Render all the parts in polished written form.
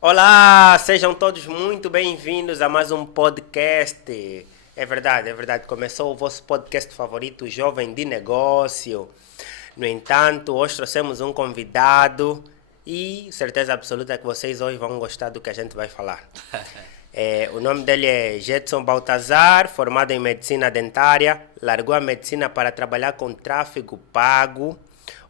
Olá, sejam todos muito bem-vindos a mais um podcast. É verdade, começou o vosso podcast favorito, Jovem de Negócio. No entanto, hoje trouxemos um convidado e certeza absoluta que vocês hoje vão gostar do que a gente vai falar. O nome dele é Jetson Baltazar, formado em Medicina Dentária, largou a medicina para trabalhar com tráfego pago.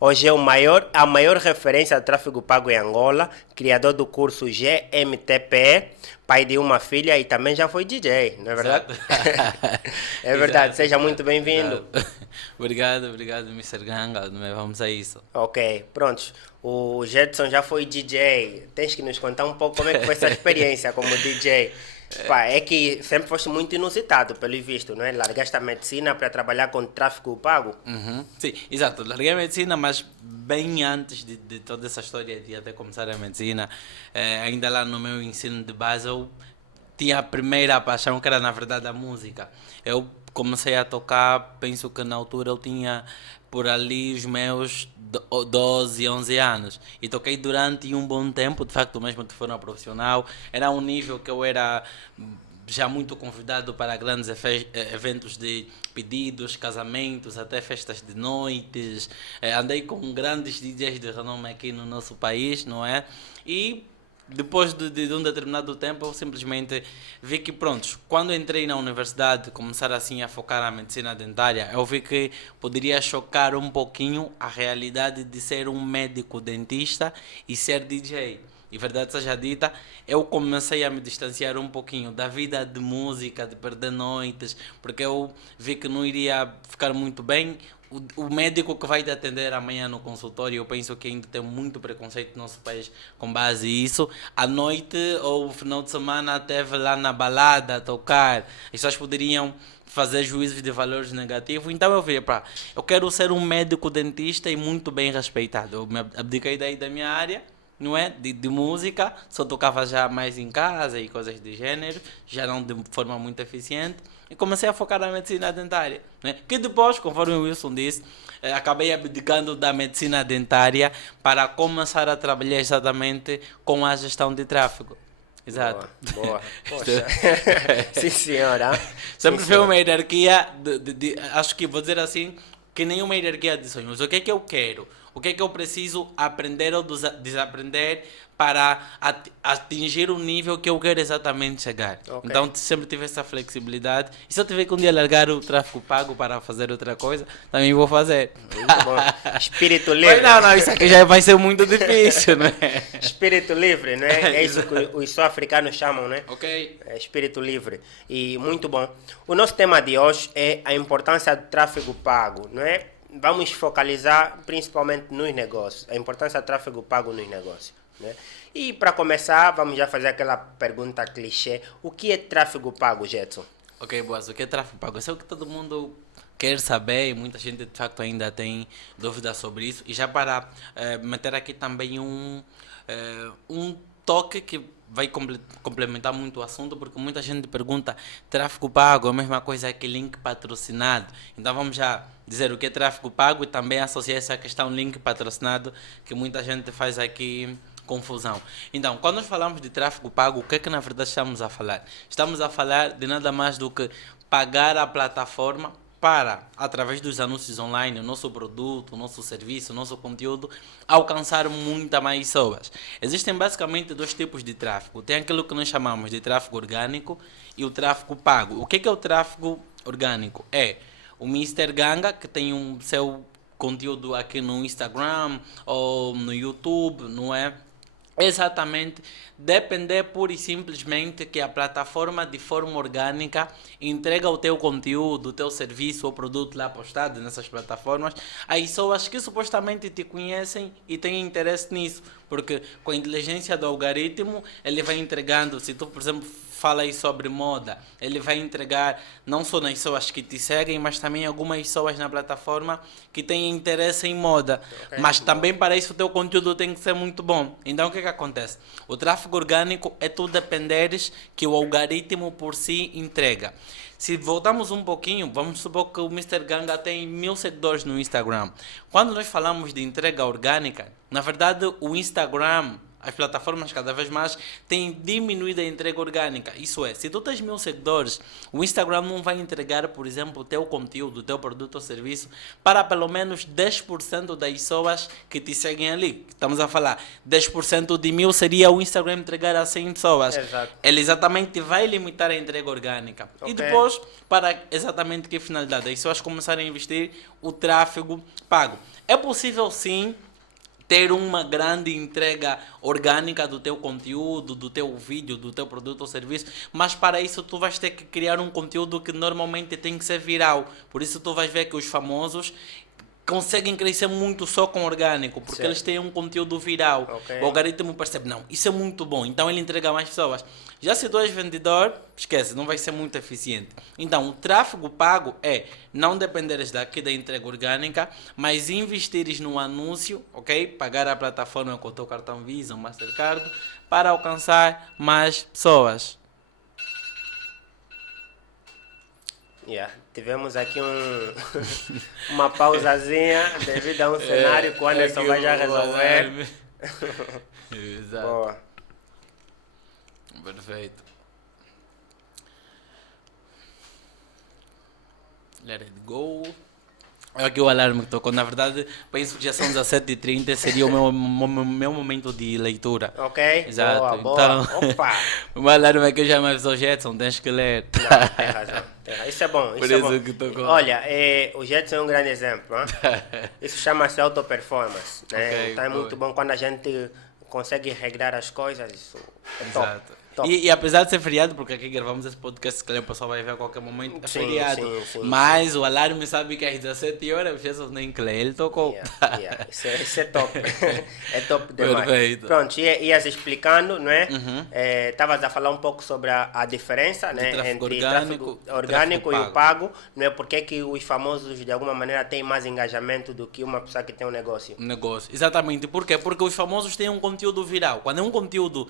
Hoje é a maior referência de tráfego pago em Angola, criador do curso GMTP, pai de uma filha e também já foi DJ, não é verdade? É verdade, Exato. Seja muito bem-vindo. Obrigado, Mr. Ganga. Vamos a isso. Ok, prontos. O Jetson já foi DJ. Tens que nos contar um pouco como é que foi essa experiência como DJ. Pá, é que sempre foste muito inusitado, pelo visto, não é? Largaste a medicina para trabalhar com tráfego pago. Uhum. Sim, exato. Larguei a medicina, mas bem antes de toda essa história de até começar a medicina, ainda lá no meu ensino de base, eu tinha a primeira paixão, que era na verdade a música. Eu comecei a tocar, penso que na altura eu tinha por ali os meus 12, 11 anos. E toquei durante um bom tempo, de facto, mesmo de forma profissional. Era um nível que eu era já muito convidado para grandes eventos de pedidos, casamentos, até festas de noites. Andei com grandes DJs de renome aqui no nosso país, não é? E depois de um determinado tempo, eu simplesmente vi que, pronto, quando entrei na universidade, começar assim a focar na medicina dentária, eu vi que poderia chocar um pouquinho a realidade de ser um médico dentista e ser DJ. E verdade seja dita, eu comecei a me distanciar um pouquinho da vida de música, de perder noites, porque eu vi que não iria ficar muito bem. O médico que vai te atender amanhã no consultório, eu penso que ainda tem muito preconceito no nosso país com base nisso. À noite ou final de semana esteve lá na balada a tocar. As pessoas poderiam fazer juízos de valores negativos. Então eu vi, eu quero ser um médico dentista e muito bem respeitado. Eu me abdiquei daí da minha área, não é? De música, só tocava já mais em casa e coisas de gênero, já não de forma muito eficiente, e comecei a focar na medicina dentária, né? Que depois, conforme o Wilson disse, acabei abdicando da medicina dentária para começar a trabalhar exatamente com a gestão de tráfego. Exato. Boa. Poxa. Sim, senhora. Sempre Sim, foi senhora. uma hierarquia, acho que vou dizer assim, que nem uma hierarquia de sonhos. O que é que eu quero? O que é que eu preciso aprender ou desaprender para atingir o nível que eu quero exatamente chegar? Ok. Então sempre tive essa flexibilidade. E se eu tiver que um dia largar o tráfego pago para fazer outra coisa, também vou fazer. Muito bom. Espírito livre. Mas não, isso aqui já vai ser muito difícil, não é? Espírito livre, não é? É isso que os sul-africanos chamam, né? Ok. É espírito livre. E muito bom. O nosso tema de hoje é a importância do tráfego pago, não é? Vamos focalizar principalmente nos negócios, a importância do tráfego pago nos negócios, né? E para começar, vamos já fazer aquela pergunta clichê. O que é tráfego pago, Jetson? Ok, boas. O que é tráfego pago? Isso é o que todo mundo quer saber e muita gente de facto ainda tem dúvidas sobre isso. E já para meter aqui também um toque que vai complementar muito o assunto, porque muita gente pergunta: tráfego pago é a mesma coisa que link patrocinado? Então vamos já dizer o que é tráfego pago e também associar essa questão link patrocinado, que muita gente faz aqui confusão. Então, quando nós falamos de tráfego pago, o que é que na verdade estamos a falar? Estamos a falar de nada mais do que pagar a plataforma para, através dos anúncios online, o nosso produto, o nosso serviço, o nosso conteúdo, alcançar muita mais pessoas. Existem basicamente dois tipos de tráfego. Tem aquilo que nós chamamos de tráfego orgânico e o tráfego pago. O que é o tráfego orgânico? É o Mr. Ganga, que tem um seu conteúdo aqui no Instagram ou no YouTube, não é? Exatamente, depender pura e simplesmente que a plataforma de forma orgânica entrega o teu conteúdo, o teu serviço ou produto lá postado nessas plataformas a pessoas que supostamente te conhecem e têm interesse nisso, porque com a inteligência do algoritmo ele vai entregando, se tu por exemplo fala aí sobre moda, ele vai entregar não só nas pessoas que te seguem, mas também algumas pessoas na plataforma que têm interesse em moda. Ok, Mas boa. também para isso o teu conteúdo tem que ser muito bom. Então o que acontece? O tráfego orgânico é tu dependeres que o algoritmo por si entrega. Se voltamos um pouquinho, vamos supor que o Mr. Ganga tem 1000 seguidores no Instagram. Quando nós falamos de entrega orgânica, na verdade o Instagram, as plataformas cada vez mais têm diminuído a entrega orgânica. Isso é, se tu tens 1000 seguidores, o Instagram não vai entregar, por exemplo, o teu conteúdo, o teu produto ou serviço para pelo menos 10% das pessoas que te seguem ali. Estamos a falar, 10% de 1000 seria o Instagram entregar a 100 pessoas. Exato. Ele exatamente vai limitar a entrega orgânica. Ok. E depois, para exatamente que finalidade? As pessoas começarem a investir o tráfego pago. É possível sim ter uma grande entrega orgânica do teu conteúdo, do teu vídeo, do teu produto ou serviço, mas para isso tu vais ter que criar um conteúdo que normalmente tem que ser viral. Por isso tu vais ver que os famosos conseguem crescer muito só com orgânico, porque Certo. eles têm um conteúdo viral. Ok. O algoritmo percebe, não, isso é muito bom, então ele entrega a mais pessoas. Já se tu és vendedor, esquece, não vai ser muito eficiente. Então, o tráfego pago é não dependeres daqui da entrega orgânica, mas investires no anúncio, ok? Pagar a plataforma com o teu cartão Visa ou Mastercard para alcançar mais pessoas. Yeah. Tivemos aqui uma pausazinha devido a um cenário que o Anderson vai já resolver. Exato. Boa. Perfeito. Let it go. É aqui o alarme que tocou. Na verdade, penso que já são 17h30, seria o meu momento de leitura. Ok? Exato. Boa, boa. Então, Opa! o meu alarme aqui já me avisou, Jetson, tens que ler. Não, tem razão. Isso é bom. Por Isso é isso bom. que tocou. Olha, o Jetson é um grande exemplo. Hein? Isso chama-se auto-performance. Né? Ok, Então é boa. muito bom quando a gente consegue regrar as coisas. Isso é top. Exato. Top. E apesar de ser feriado, porque aqui gravamos esse podcast, que o pessoal vai ver a qualquer momento, é Sim, feriado. sim, Mas o alarme sabe que às 17 horas, o Jesus nem que lê, ele tocou. Yeah. Isso é top. É top demais. Perfeito. Pronto, ias explicando, não é? Estavas a falar um pouco sobre a diferença, né? tráfego Entre orgânico, tráfego orgânico tráfego e o pago, não é? Porque que os famosos de alguma maneira têm mais engajamento do que uma pessoa que tem um negócio. Negócio. Exatamente. Por quê? Porque os famosos têm um conteúdo viral. Quando é um conteúdo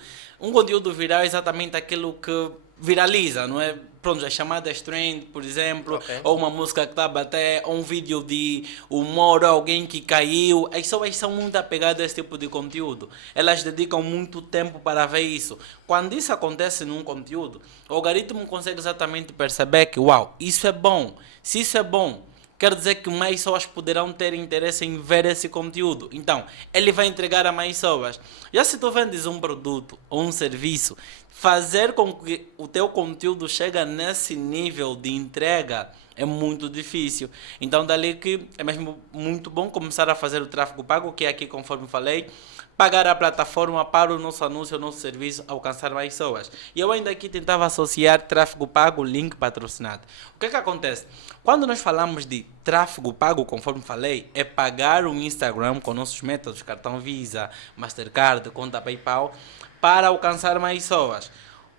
viral é exatamente aquilo que viraliza, não é? Pronto, as chamadas trend, por exemplo, Ok. ou uma música que está a bater, ou um vídeo de humor, ou alguém que caiu. As pessoas são muito apegadas a esse tipo de conteúdo. Elas dedicam muito tempo para ver isso. Quando isso acontece num conteúdo, o algoritmo consegue exatamente perceber que, uau, isso é bom. Se isso é bom, quer dizer que mais pessoas poderão ter interesse em ver esse conteúdo. Então, ele vai entregar a mais pessoas. Já se tu vendes um produto ou um serviço, fazer com que o teu conteúdo chegue nesse nível de entrega é muito difícil. Então, dali que é mesmo muito bom começar a fazer o tráfego pago, que é aqui, conforme falei, pagar a plataforma para o nosso anúncio, o nosso serviço alcançar mais pessoas. E eu ainda aqui tentava associar tráfego pago, link patrocinado. O que acontece? Quando nós falamos de tráfego pago, conforme falei, é pagar o Instagram com nossos métodos, cartão Visa, Mastercard, conta PayPal, para alcançar mais pessoas.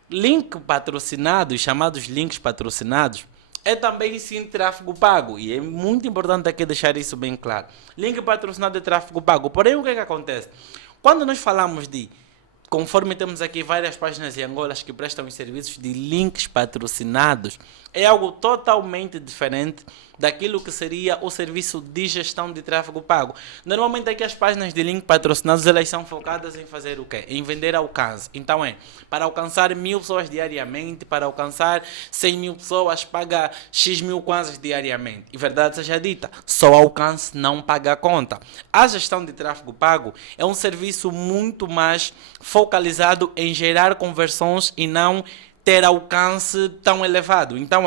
Link patrocinado, chamados links patrocinados, é também sim tráfego pago. E é muito importante aqui deixar isso bem claro. Link patrocinado é tráfego pago. Porém, o que acontece? Quando nós falamos de, conforme temos aqui várias páginas em Angola que prestam os serviços de links patrocinados, é algo totalmente diferente daquilo que seria o serviço de gestão de tráfego pago. Normalmente aqui as páginas de link patrocinados, elas são focadas em fazer o quê? Em vender alcance. Então para alcançar 1000 pessoas diariamente, para alcançar 100.000 pessoas, paga X mil kwanzas diariamente. E verdade seja dita, só alcance não paga a conta. A gestão de tráfego pago é um serviço muito mais focalizado em gerar conversões e não ter alcance tão elevado. Então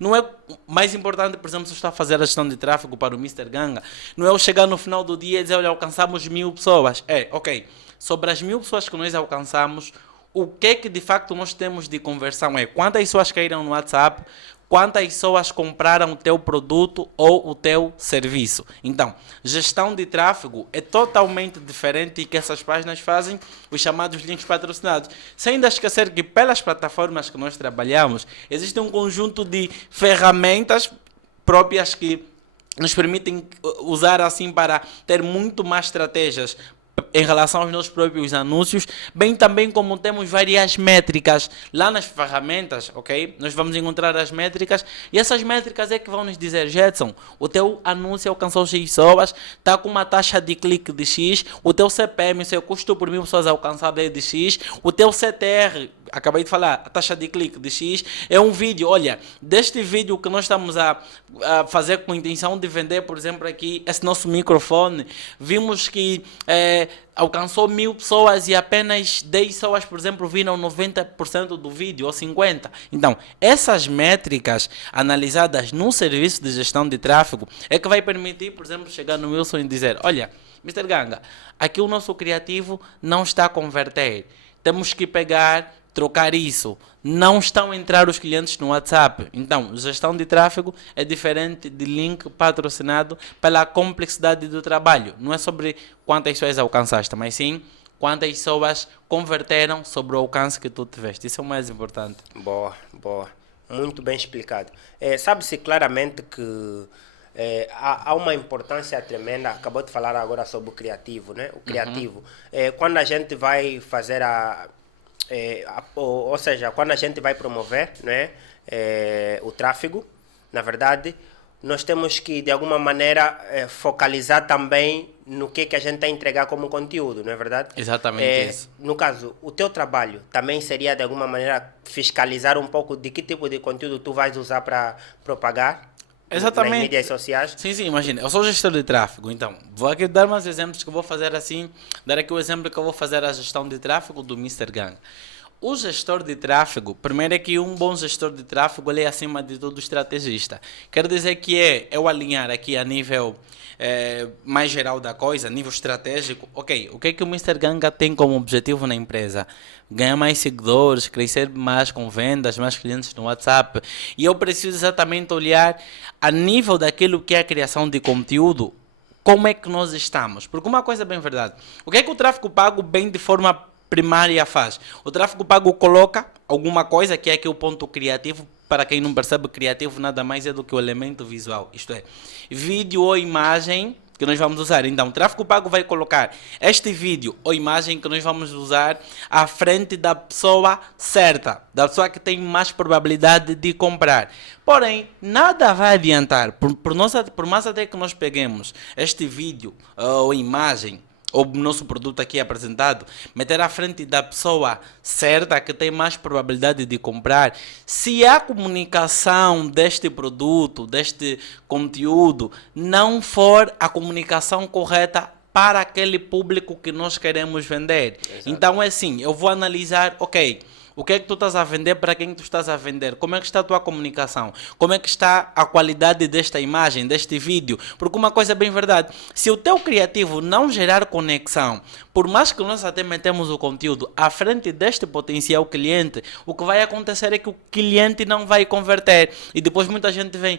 não é mais importante, por exemplo, se eu estou a fazer a gestão de tráfego para o Mr. Ganga, não é eu chegar no final do dia e dizer, olha, alcançamos 1000 pessoas. Ok, sobre as 1000 pessoas que nós alcançamos, o que de facto nós temos de conversão é quantas pessoas caíram no WhatsApp, quantas pessoas compraram o teu produto ou o teu serviço. Então, gestão de tráfego é totalmente diferente que essas páginas fazem os chamados links patrocinados. Sem ainda esquecer que pelas plataformas que nós trabalhamos, existe um conjunto de ferramentas próprias que nos permitem usar assim para ter muito mais estratégias em relação aos nossos próprios anúncios, bem também como temos várias métricas lá nas ferramentas, ok? Nós vamos encontrar as métricas e essas métricas é que vão nos dizer, Jetson, o teu anúncio alcançou X pessoas, está com uma taxa de clique de X, o teu CPM, o seu custo por 1000 pessoas alcançável é de X, o teu CTR, acabei de falar, a taxa de clique de X, é um vídeo, olha, deste vídeo que nós estamos a fazer com a intenção de vender, por exemplo, aqui, esse nosso microfone, vimos que alcançou 1000 pessoas e apenas 10 pessoas, por exemplo, viram 90% do vídeo, ou 50%. Então, essas métricas analisadas no serviço de gestão de tráfego é que vai permitir, por exemplo, chegar no Wilson e dizer, olha, Mr. Ganga, aqui o nosso criativo não está a converter, temos que pegar, trocar isso. Não estão a entrar os clientes no WhatsApp. Então, gestão de tráfego é diferente de link patrocinado pela complexidade do trabalho. Não é sobre quantas pessoas alcançaste, mas sim quantas pessoas converteram sobre o alcance que tu tiveste. Isso é o mais importante. Boa, boa. Muito bem explicado. Sabe-se claramente que há uma importância tremenda. Acabou de falar agora sobre o criativo, né? O criativo. Quando a gente vai fazer ou seja, quando a gente vai promover, né, o tráfego, na verdade, nós temos que, de alguma maneira, focalizar também no que a gente está a entregar como conteúdo, não é verdade? Exatamente isso. No caso, o teu trabalho também seria, de alguma maneira, fiscalizar um pouco de que tipo de conteúdo tu vais usar para propagar. Exatamente. Nas mídias sociais. Sim, imagina, eu sou gestor de tráfego, então vou aqui dar mais exemplos que eu vou fazer assim, dar aqui o exemplo que eu vou fazer a gestão de tráfego do Mr. Gang. O gestor de tráfego, primeiro é que um bom gestor de tráfego ele é acima de tudo estrategista. Quer dizer que eu alinhar aqui a nível mais geral da coisa, a nível estratégico, ok, o que o Mr. Ganga tem como objetivo na empresa? Ganhar mais seguidores, crescer mais com vendas, mais clientes no WhatsApp. E eu preciso exatamente olhar a nível daquilo que é a criação de conteúdo, como é que nós estamos. Porque uma coisa é bem verdade, o que o tráfego pago bem de forma primária faz? O tráfego pago coloca alguma coisa que é aqui o ponto criativo. Para quem não percebe, criativo nada mais é do que o elemento visual, isto é, vídeo ou imagem que nós vamos usar. Então, o tráfego pago vai colocar este vídeo ou imagem que nós vamos usar à frente da pessoa certa, da pessoa que tem mais probabilidade de comprar. Porém, nada vai adiantar, por mais até que nós peguemos este vídeo ou imagem, ou o nosso produto aqui apresentado, meter à frente da pessoa certa que tem mais probabilidade de comprar, se a comunicação deste produto, deste conteúdo, não for a comunicação correta para aquele público que nós queremos vender. Exato. Então é assim, eu vou analisar, ok, o que é que tu estás a vender, para quem tu estás a vender, como é que está a tua comunicação, como é que está a qualidade desta imagem, deste vídeo, porque uma coisa é bem verdade, se o teu criativo não gerar conexão, por mais que nós até metemos o conteúdo à frente deste potencial cliente, o que vai acontecer é que o cliente não vai converter, e depois muita gente vem,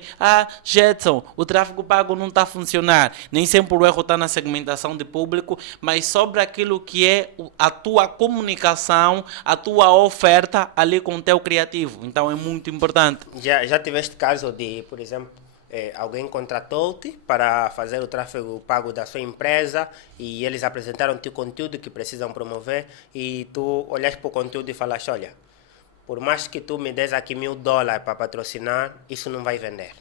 Jetson, o tráfego pago não está a funcionar, nem sempre o erro está na segmentação de público, mas sobre aquilo que é a tua comunicação, a tua oferta ali com o teu criativo. Então é muito importante. Já tiveste caso de, por exemplo, alguém contratou-te para fazer o tráfego pago da sua empresa e eles apresentaram-te o conteúdo que precisam promover e tu olhaste para o conteúdo e falaste, olha, por mais que tu me des aqui $1000 para patrocinar, isso não vai vender.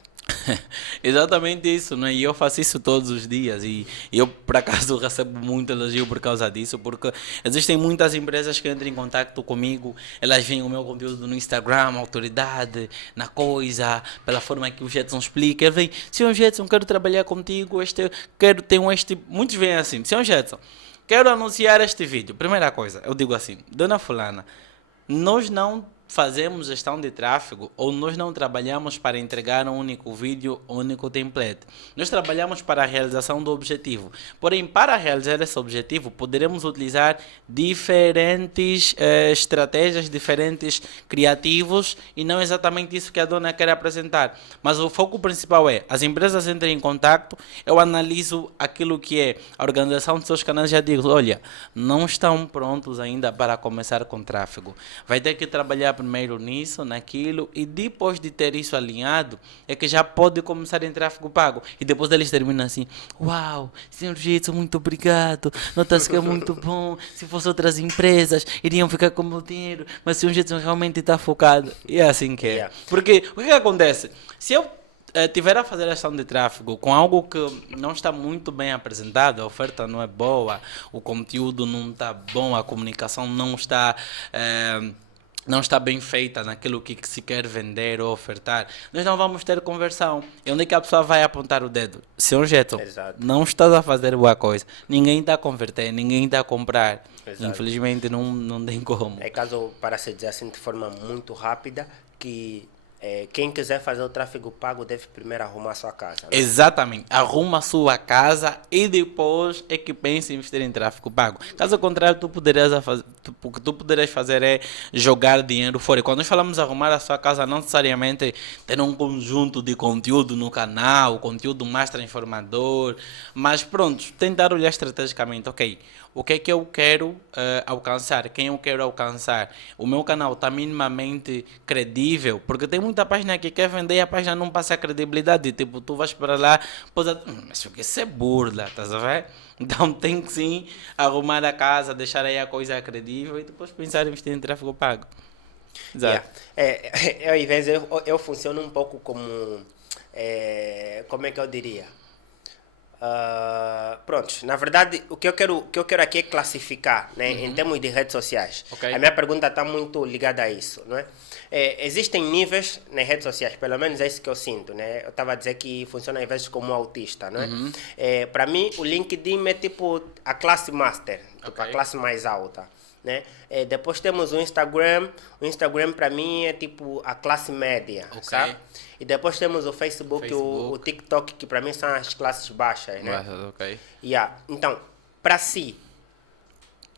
Exatamente isso, né? E eu faço isso todos os dias e eu por acaso recebo muito elogio por causa disso, porque existem muitas empresas que entram em contato comigo, elas veem o meu conteúdo no Instagram, autoridade, na coisa, pela forma que o Jetson explica, ele vem, senhor Jetson, quero trabalhar contigo, muitos vêm assim, senhor Jetson, quero anunciar este vídeo. Primeira coisa, eu digo assim, dona fulana, nós não fazemos gestão de tráfego ou nós não trabalhamos para entregar um único vídeo, um único template. Nós trabalhamos para a realização do objetivo. Porém, para realizar esse objetivo, poderemos utilizar diferentes estratégias, diferentes criativos e não exatamente isso que a dona quer apresentar. Mas o foco principal é, as empresas entram em contato, eu analiso aquilo que é a organização de seus canais e já digo, olha, não estão prontos ainda para começar com tráfego. Vai ter que trabalhar primeiro nisso, naquilo, e depois de ter isso alinhado, é que já pode começar em tráfego pago. E depois eles terminam assim, uau, senhor Jitsu, muito obrigado, nota-se que é muito bom, se fosse outras empresas, iriam ficar com o meu dinheiro, mas se o Jitsu realmente está focado, e é assim que é. Yeah. Porque, o que acontece? Se eu tiver a fazer ação de tráfego com algo que não está muito bem apresentado, a oferta não é boa, o conteúdo não está bom, a comunicação não está bem feita naquilo que se quer vender ou ofertar, nós não vamos ter conversão. E onde é que a pessoa vai apontar o dedo? Senhor Jetson, não estás a fazer boa coisa, ninguém está a converter, ninguém está a comprar. Exato. Infelizmente não tem como. É caso, para se dizer assim de forma muito rápida, que quem quiser fazer o tráfego pago deve primeiro arrumar a sua casa. Né? Exatamente. Arruma a sua casa e depois é que pensa em investir em tráfego pago. Caso contrário, o que tu poderias fazer é jogar dinheiro fora. E quando nós falamos arrumar a sua casa, não necessariamente ter um conjunto de conteúdo no canal, conteúdo mais transformador, mas pronto, tentar olhar estrategicamente, ok, o que é que eu quero alcançar, quem eu quero alcançar, o meu canal está minimamente credível, porque tem muita página que quer vender e a página não passa a credibilidade, tipo, tu vais para lá, mas isso é burla, estás a ver? Então tem que sim arrumar a casa, deixar aí a coisa credível e depois pensar em investir em tráfego pago. Exato. Yeah. Às vezes eu funciono um pouco como, como é que eu diria? Pronto, na verdade o que eu quero aqui é classificar, né, em termos de redes sociais. Okay. A minha pergunta está muito ligada a isso, não é? Existem níveis nas redes sociais, pelo menos é isso que eu sinto, né? Eu estava a dizer que funciona às vezes como autista, não é? Para mim o LinkedIn é tipo a classe master, tipo a classe mais alta. Né? Depois temos o Instagram para mim é tipo a classe média, sabe? E depois temos o Facebook. O TikTok, que para mim são as classes baixas, né? Yeah. Então, para si,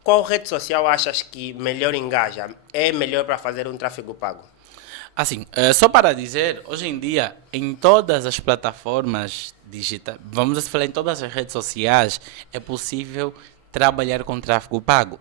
qual rede social achas que melhor engaja? É melhor para fazer um tráfego pago? Assim, só para dizer, hoje em dia, em todas as plataformas digitais, vamos falar em todas as redes sociais, é possível trabalhar com tráfego pago.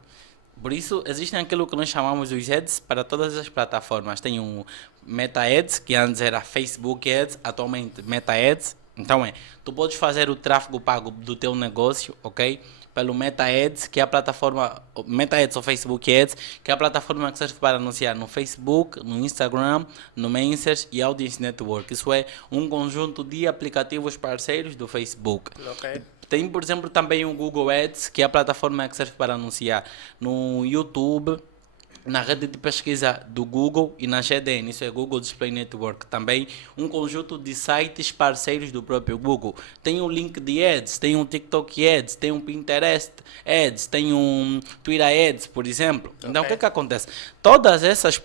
Por isso, existem aquilo que nós chamamos os ads para todas as plataformas. Tem o Meta Ads, que antes era Facebook Ads, atualmente Meta Ads. Então tu podes fazer o tráfego pago do teu negócio, ok? Pelo Meta Ads, que é a plataforma, Meta Ads ou Facebook Ads, que é a plataforma que serve para anunciar no Facebook, no Instagram, no Messenger e Audience Network. Isso é um conjunto de aplicativos parceiros do Facebook. Ok. Tem, por exemplo, também o Google Ads, que é a plataforma que serve para anunciar no YouTube, na rede de pesquisa do Google e na GDN, isso é Google Display Network. Também um conjunto de sites parceiros do próprio Google. Tem o LinkedIn Ads, tem o TikTok Ads, tem o Pinterest Ads, tem o Twitter Ads, por exemplo. Então, o que acontece? Todas essas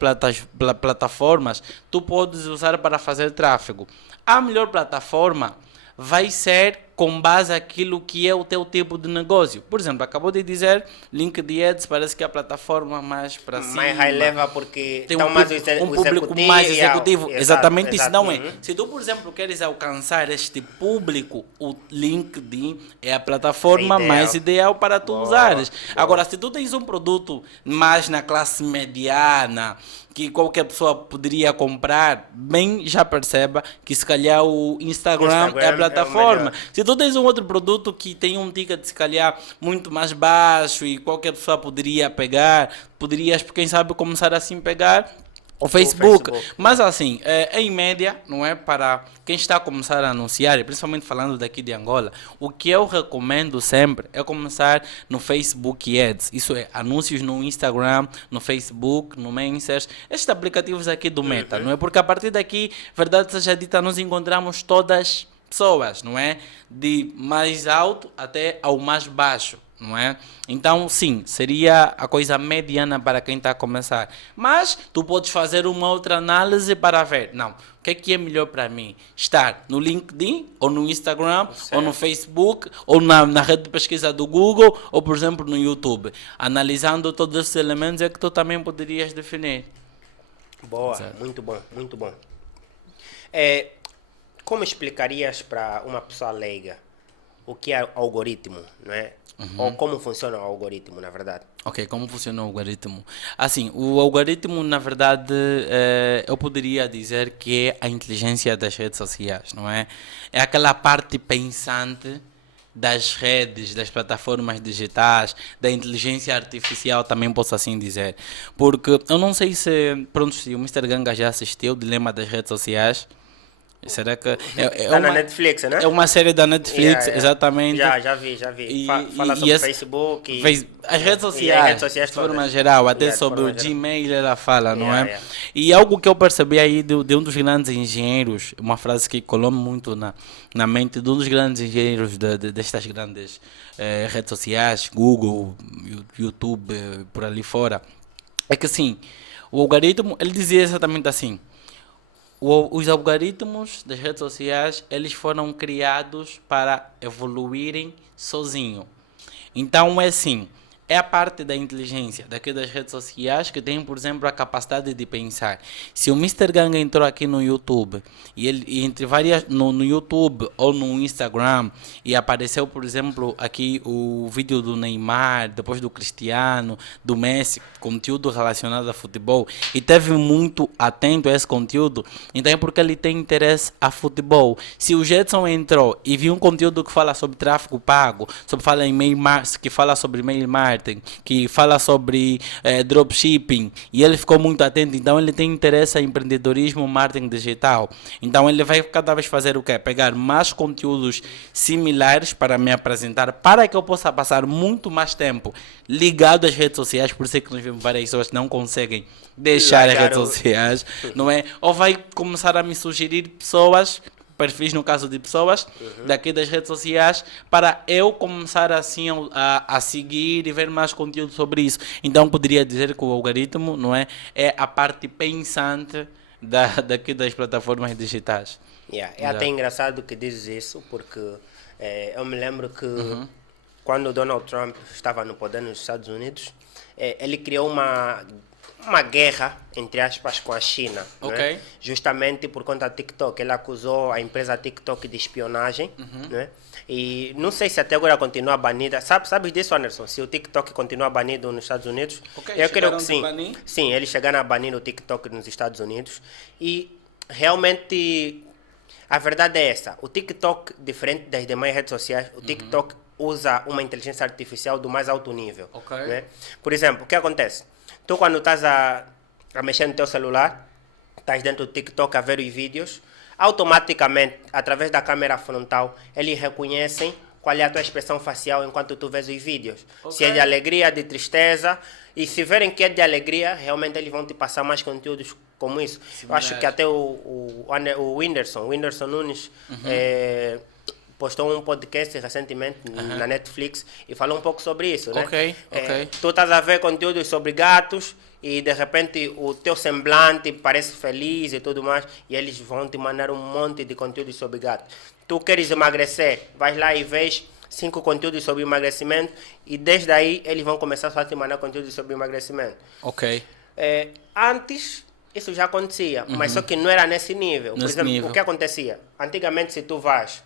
plataformas tu podes usar para fazer tráfego. A melhor plataforma vai ser com base naquilo que é o teu tipo de negócio. Por exemplo, acabou de dizer LinkedIn Ads, parece que é a plataforma mais para cima. Mais high level porque tem um público mais executivo. Exatamente isso. Não é. Se tu, por exemplo, queres alcançar este público, o LinkedIn é a plataforma mais ideal para tu usares. Agora, se tu tens um produto mais na classe mediana, que qualquer pessoa poderia comprar, bem já perceba que se calhar o Instagram é a plataforma. Se tu tens um outro produto que tem um ticket se calhar muito mais baixo e qualquer pessoa poderia pegar, poderias, quem sabe, começar assim a pegar o Facebook. Mas assim, em média, não é, para quem está a começar a anunciar, e principalmente falando daqui de Angola, o que eu recomendo sempre é começar no Facebook Ads. Isso é, anúncios no Instagram, no Facebook, no Messenger, estes aplicativos aqui do Meta, não é? Porque a partir daqui, verdade seja dita, nós encontramos todas pessoas, não é? De mais alto até ao mais baixo, não é? Então, sim, seria a coisa mediana para quem está a começar. Mas tu podes fazer uma outra análise para ver, não, o que é melhor para mim? Estar no LinkedIn, ou no Instagram, ou no Facebook, ou na rede de pesquisa do Google, ou, por exemplo, no YouTube. Analisando todos esses elementos é que tu também poderias definir. Boa, Exato. muito bom, muito bom. Como explicarias para uma pessoa leiga o que é algoritmo, não é? Ou como funciona o algoritmo, na verdade? Ok, como funciona o algoritmo? Assim, o algoritmo, na verdade, eu poderia dizer que é a inteligência das redes sociais, não é? É aquela parte pensante das redes, das plataformas digitais, da inteligência artificial, também posso assim dizer. Porque eu não sei se o Mr. Ganga já assistiu o Dilema das Redes Sociais. Será que Está na Netflix, né? é uma série da Netflix, exatamente. Já vi, já vi. Fala sobre Facebook e as redes as sociais, redes sociais de forma todas. geral, até De sobre forma o geral. Gmail ela fala, não é? Yeah. E algo que eu percebi aí de um dos grandes engenheiros, uma frase que colou muito na mente de um dos grandes engenheiros destas grandes redes sociais, Google, YouTube, por ali fora, é que assim, o algoritmo, ele dizia exatamente assim: os algoritmos das redes sociais, eles foram criados para evoluírem sozinho. Então é assim, é a parte da inteligência daqui das redes sociais que tem, por exemplo, a capacidade de pensar. Se o Mr. Gang entrou aqui no YouTube e entre várias no YouTube ou no Instagram e apareceu, por exemplo, aqui o vídeo do Neymar, depois do Cristiano, do Messi, conteúdo relacionado a futebol, e teve muito atento a esse conteúdo, então é porque ele tem interesse a futebol. Se o Jetson entrou e viu um conteúdo que fala sobre tráfego pago, que fala sobre e-mail marketing, que fala sobre dropshipping, e ele ficou muito atento, então ele tem interesse em empreendedorismo, marketing digital. Então ele vai cada vez fazer o quê? Pegar mais conteúdos similares para me apresentar, para que eu possa passar muito mais tempo ligado às redes sociais. Por isso é que nós vemos várias pessoas que não conseguem deixar as redes sociais, não é? Ou vai começar a me sugerir pessoas, perfis no caso de pessoas daqui das redes sociais, para eu começar assim a seguir e ver mais conteúdo sobre isso. Então poderia dizer que o algoritmo, não é a parte pensante daqui das plataformas digitais. É até engraçado que dizes isso, porque eu me lembro que quando o Donald Trump estava no poder nos Estados Unidos, ele criou uma guerra, entre aspas, com a China. Ok. Né? Justamente por conta do TikTok. Ele acusou a empresa TikTok de espionagem. Né? E não sei se até agora continua banida. Sabes disso, Anderson? Se o TikTok continua banido nos Estados Unidos? Ok, Eu creio que sim. banir? Sim, eles chegaram a banir o TikTok nos Estados Unidos. E realmente a verdade é essa. O TikTok, diferente das demais redes sociais, o TikTok usa uma inteligência artificial do mais alto nível. Ok. Né? Por exemplo, o que acontece? Tu, quando estás a mexer no teu celular, estás dentro do TikTok a ver os vídeos, automaticamente, através da câmera frontal, eles reconhecem qual é a tua expressão facial enquanto tu vês os vídeos. Se é de alegria, de tristeza, e se verem que é de alegria, realmente eles vão te passar mais conteúdos como isso. Eu acho que até o Whindersson Nunes, postou um podcast recentemente na Netflix e falou um pouco sobre isso, né? Ok. Tu estás a ver conteúdos sobre gatos e de repente o teu semblante parece feliz e tudo mais, e eles vão te mandar um monte de conteúdos sobre gatos. Tu queres emagrecer, vais lá e vês 5 conteúdos sobre emagrecimento e desde aí eles vão começar só a te mandar conteúdos sobre emagrecimento. Ok. Antes isso já acontecia, mas só que não era nesse nível. Por exemplo, o que acontecia? Antigamente, se tu vais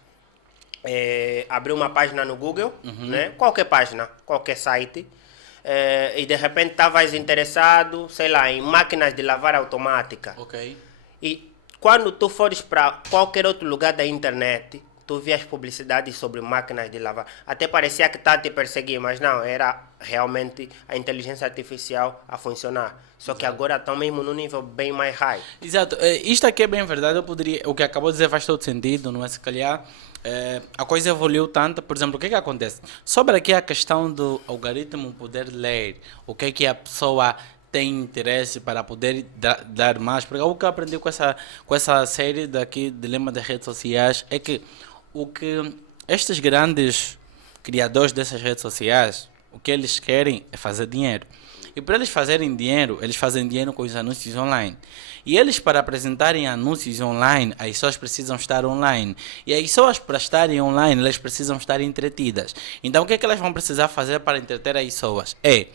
abrir uma página no Google, né? Qualquer página, qualquer site, e de repente estavas interessado, sei lá, em máquinas de lavar automática. Ok. E quando tu fores para qualquer outro lugar da internet, tu vias publicidades sobre máquinas de lavar. Até parecia que está a te perseguir, mas não, era realmente a inteligência artificial a funcionar. Só que agora estão mesmo num nível bem mais high. Exato. Isto aqui é bem verdade. O que acabou de dizer faz todo sentido, não é? Se calhar a coisa evoluiu tanto. Por exemplo, o que é que acontece? Sobre aqui a questão do algoritmo poder ler o que é que a pessoa tem interesse para poder dar mais. Porque algo que eu aprendi com essa série daqui, Dilema das Redes Sociais, é que o que estes grandes criadores dessas redes sociais, o que eles querem é fazer dinheiro. E para eles fazerem dinheiro, eles fazem dinheiro com os anúncios online. E eles, para apresentarem anúncios online, as pessoas precisam estar online. E as pessoas, para estarem online, elas precisam estar entretidas. Então, o que é que elas vão precisar fazer para entreter as pessoas? É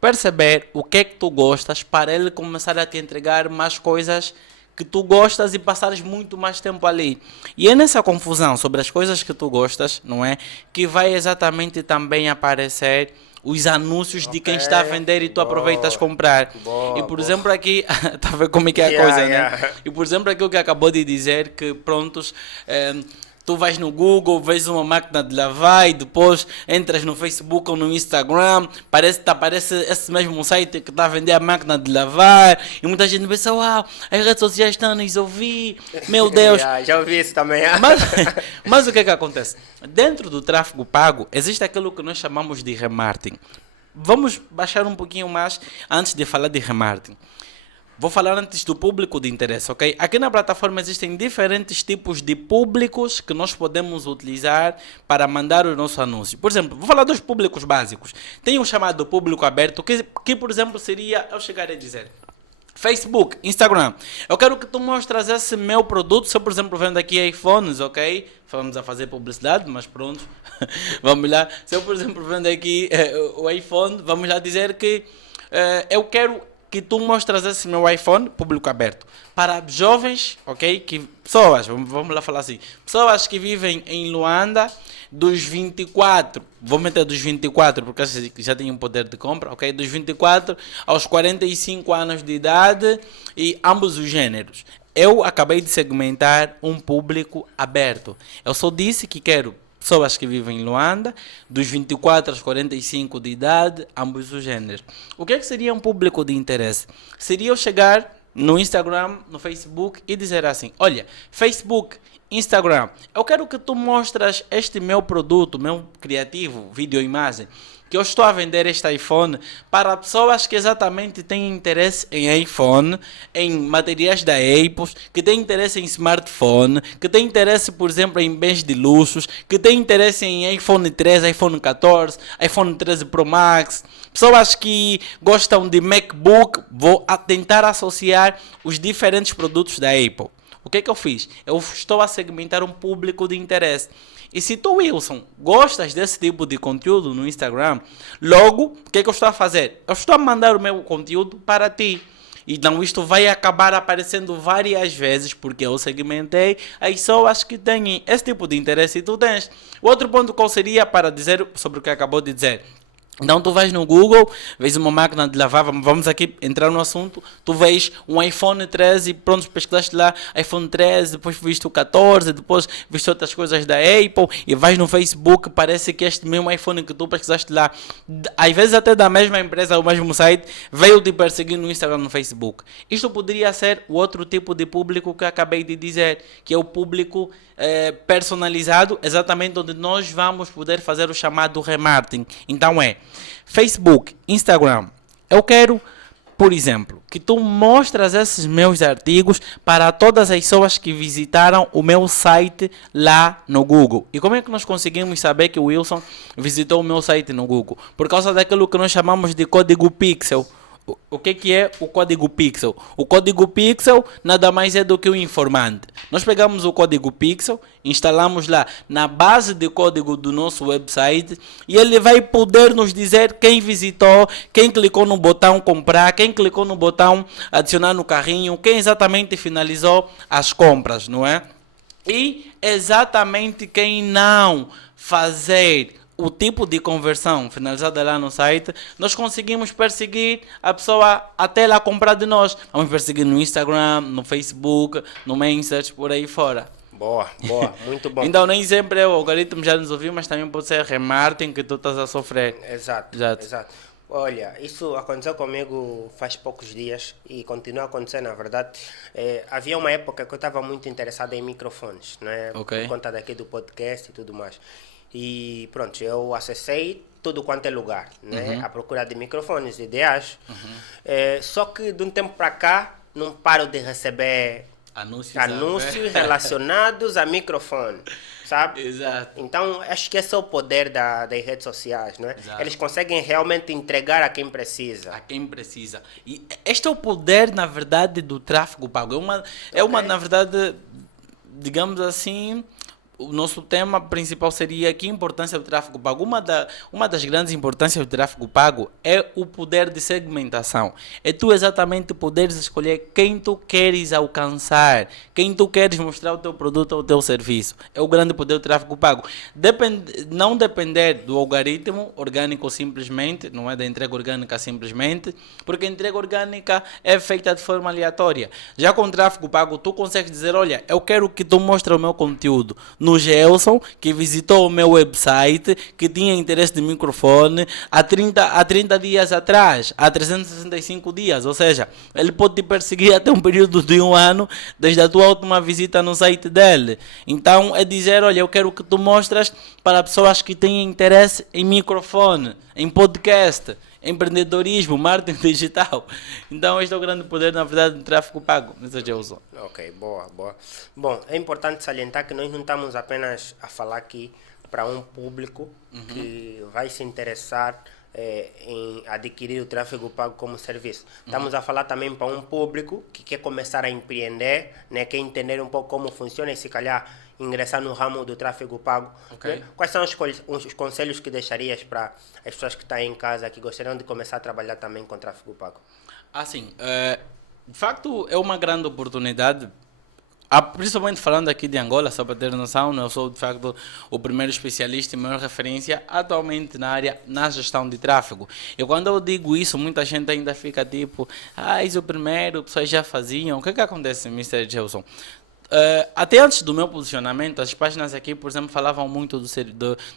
perceber o que é que tu gostas para ele começar a te entregar mais coisas que tu gostas e passares muito mais tempo ali. E é nessa confusão sobre as coisas que tu gostas, não é? Que vai exatamente também aparecer os anúncios de quem está a vender e tu aproveitas comprar. E por exemplo aqui, está a ver como é que é a coisa, né? E por exemplo aqui o que acabou de dizer, que prontos, tu vais no Google, vês uma máquina de lavar e depois entras no Facebook ou no Instagram, aparece esse mesmo site que está a vender a máquina de lavar e muita gente pensa, uau, as redes sociais estão a nos ouvir, meu Deus. Já ouvi isso também. Mas o que é que acontece? Dentro do tráfego pago existe aquilo que nós chamamos de remarketing. Vamos baixar um pouquinho mais antes de falar de remarketing. Vou falar antes do público de interesse, ok? Aqui na plataforma existem diferentes tipos de públicos que nós podemos utilizar para mandar o nosso anúncio. Por exemplo, vou falar dos públicos básicos. Tem o chamado público aberto, que por exemplo seria, eu chegar a dizer, Facebook, Instagram. Eu quero que tu mostres esse meu produto. Se eu, por exemplo, vendo aqui iPhones, ok? Vamos a fazer publicidade, mas pronto. Vamos lá. Se eu, por exemplo, vendo aqui o iPhone, vamos lá dizer que eu quero que tu mostras esse meu iPhone, público aberto, para jovens, ok? Pessoas, vamos lá falar assim, pessoas que vivem em Luanda, dos 24, vou meter dos 24 porque já tem um poder de compra, ok? Dos 24 aos 45 anos de idade e ambos os gêneros. Eu acabei de segmentar um público aberto. Eu só disse que quero pessoas que vivem em Luanda, dos 24 aos 45 de idade, ambos os gêneros. O que é que seria um público de interesse? Seria eu chegar no Instagram, no Facebook e dizer assim, olha, Facebook, Instagram, eu quero que tu mostres este meu produto, meu criativo, vídeo e imagem, que eu estou a vender este iPhone para pessoas que exatamente têm interesse em iPhone, em materiais da Apple, que têm interesse em smartphone, que têm interesse, por exemplo, em bens de luxos, que têm interesse em iPhone 13, iPhone 14, iPhone 13 Pro Max, pessoas que gostam de MacBook. Vou tentar associar os diferentes produtos da Apple. O que é que eu fiz? Eu estou a segmentar um público de interesse. E se tu, Wilson, gostas desse tipo de conteúdo no Instagram, logo, o que é que eu estou a fazer? Eu estou a mandar o meu conteúdo para ti. Então isto vai acabar aparecendo várias vezes, porque eu segmentei as pessoas que têm esse tipo de interesse e tu tens. O outro ponto qual seria para dizer sobre o que acabou de dizer? Então tu vais no Google, vês uma máquina de lavar, vamos aqui entrar no assunto, tu vês um iPhone 13 e pronto, pesquisaste lá iPhone 13, depois viste o 14, depois viste outras coisas da Apple e vais no Facebook, parece que este mesmo iPhone que tu pesquisaste lá, às vezes até da mesma empresa, o mesmo site, veio te perseguir no Instagram, no Facebook. Isto poderia ser o outro tipo de público que eu acabei de dizer, que é o público personalizado, exatamente onde nós vamos poder fazer o chamado remarketing. Então Facebook, Instagram. Eu quero, por exemplo, que tu mostras esses meus artigos para todas as pessoas que visitaram o meu site lá no Google. E como é que nós conseguimos saber que o Wilson visitou o meu site no Google? Por causa daquilo que nós chamamos de código pixel. O que é o código pixel? O código pixel nada mais é do que um informante. Nós pegamos o código pixel, instalamos lá na base de código do nosso website e ele vai poder nos dizer quem visitou, quem clicou no botão comprar, quem clicou no botão adicionar no carrinho, quem exatamente finalizou as compras, não é? E exatamente quem não fazer o tipo de conversão finalizada lá no site, nós conseguimos perseguir a pessoa até ela comprar de nós. Vamos perseguir no Instagram, no Facebook, no Messenger, por aí fora. Boa, muito bom. Então nem sempre o algoritmo já nos ouviu, mas também pode ser remarketing que tu estás a sofrer. Exato. Olha, isso aconteceu comigo faz poucos dias e continua a acontecer, na verdade. Havia uma época que eu estava muito interessado em microfones, né? Okay. Por conta daqui do podcast e tudo mais. E pronto, eu acessei tudo quanto é lugar, né? À procura de microfones ideais. Só que de um tempo para cá não paro de receber anúncios relacionados a microfone. sabe? Exato. Então, acho que esse é o poder das redes sociais, não é? Exato. Eles conseguem realmente entregar a quem precisa. A quem precisa. E este é o poder, na verdade, do tráfego pago. É uma na verdade, digamos assim, o nosso tema principal seria aqui a importância do tráfego pago. Uma das grandes importâncias do tráfego pago é o poder de segmentação. É tu exatamente poderes escolher quem tu queres alcançar, quem tu queres mostrar o teu produto ou o teu serviço. É o grande poder do tráfego pago. Não depender do algoritmo orgânico simplesmente, não é da entrega orgânica simplesmente, porque a entrega orgânica é feita de forma aleatória. Já com o tráfego pago, tu consegues dizer, olha, eu quero que tu mostres o meu conteúdo no Gelson, que visitou o meu website, que tinha interesse de microfone há 30 dias atrás, há 365 dias, ou seja, ele pode te perseguir até um período de 1 ano, desde a tua última visita no site dele. Então é dizer, olha, eu quero que tu mostres para pessoas que têm interesse em microfone, em podcast, empreendedorismo, marketing digital. Então este é o grande poder, na verdade, do tráfego pago, Mr. Gelson. Ok, boa. Bom, é importante salientar que nós não estamos apenas a falar aqui para um público que vai se interessar em adquirir o tráfego pago como serviço. Estamos a falar também para um público que quer começar a empreender, né, quer entender um pouco como funciona e se calhar ingressar no ramo do tráfego pago. Okay. Né? Quais são os conselhos que deixarias para as pessoas que estão em casa, que gostariam de começar a trabalhar também com tráfego pago? Assim, de facto é uma grande oportunidade, principalmente falando aqui de Angola, só para ter noção, eu sou de facto o primeiro especialista e maior referência atualmente na gestão de tráfego. E quando eu digo isso, muita gente ainda fica tipo, és o primeiro, pessoas já faziam. O que acontece, Mr. Gelson? Até antes do meu posicionamento, as páginas aqui, por exemplo, falavam muito do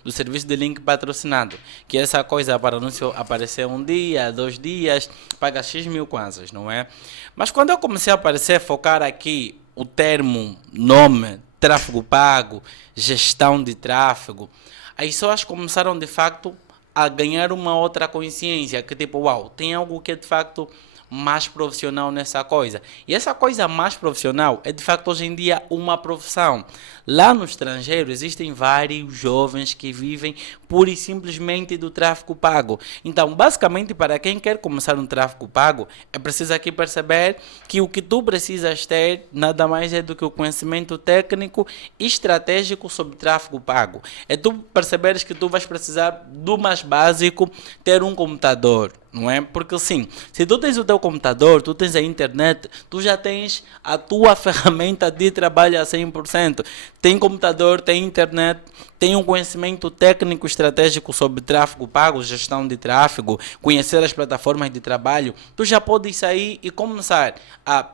serviço de link patrocinado, que é essa coisa para anúncio aparecer 1 dia, 2 dias, paga X mil kwanzas, não é? Mas quando eu comecei a aparecer, focar aqui o termo, nome, tráfego pago, gestão de tráfego, as pessoas começaram de facto a ganhar uma outra consciência, que tipo, uau, tem algo que é de facto mais profissional nessa coisa. E essa coisa mais profissional é de facto hoje em dia uma profissão. Lá no estrangeiro existem vários jovens que vivem pura e simplesmente do tráfego pago. Então, basicamente, para quem quer começar um tráfego pago, é preciso aqui perceber que o que tu precisas ter nada mais é do que o conhecimento técnico e estratégico sobre tráfego pago. É tu perceberes que tu vais precisar do mais básico, ter um computador. Não é? Porque sim, se tu tens o teu computador, tu tens a internet, tu já tens a tua ferramenta de trabalho a 100%. Tem computador, tem internet, tem um conhecimento técnico estratégico sobre tráfego pago, gestão de tráfego, conhecer as plataformas de trabalho, tu já podes sair e começar a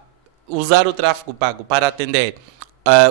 usar o tráfego pago para atender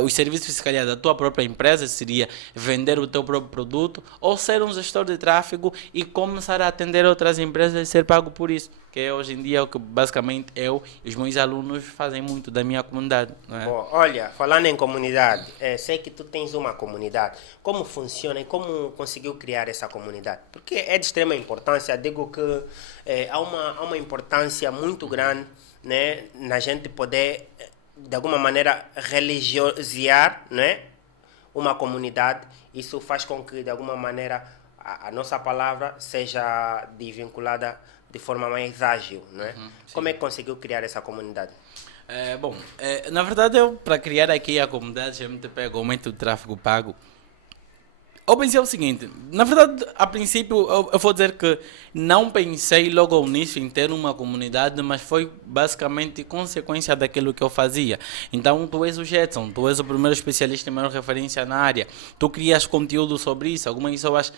os serviços, se calhar, da tua própria empresa, seria vender o teu próprio produto, ou ser um gestor de tráfego e começar a atender outras empresas e ser pago por isso, que é hoje em dia o que basicamente eu e os meus alunos fazem muito da minha comunidade. Não é? Bom, olha, falando em comunidade, sei que tu tens uma comunidade. Como funciona e como conseguiu criar essa comunidade? Porque é de extrema importância, digo que há uma importância muito grande, né, na gente poder de alguma maneira religiosizar, né, uma comunidade. Isso faz com que de alguma maneira a nossa palavra seja desvinculada de forma mais ágil, né? Como é que conseguiu criar essa comunidade? Na verdade, eu para criar aqui a comunidade GMTP, Aumento do Tráfego Pago, eu pensei o seguinte, na verdade, a princípio, eu vou dizer que não pensei logo ao início em ter uma comunidade, mas foi basicamente consequência daquilo que eu fazia. Então, tu és o Jetson, tu és o primeiro especialista em maior referência na área, tu crias conteúdo sobre isso, algumas pessoas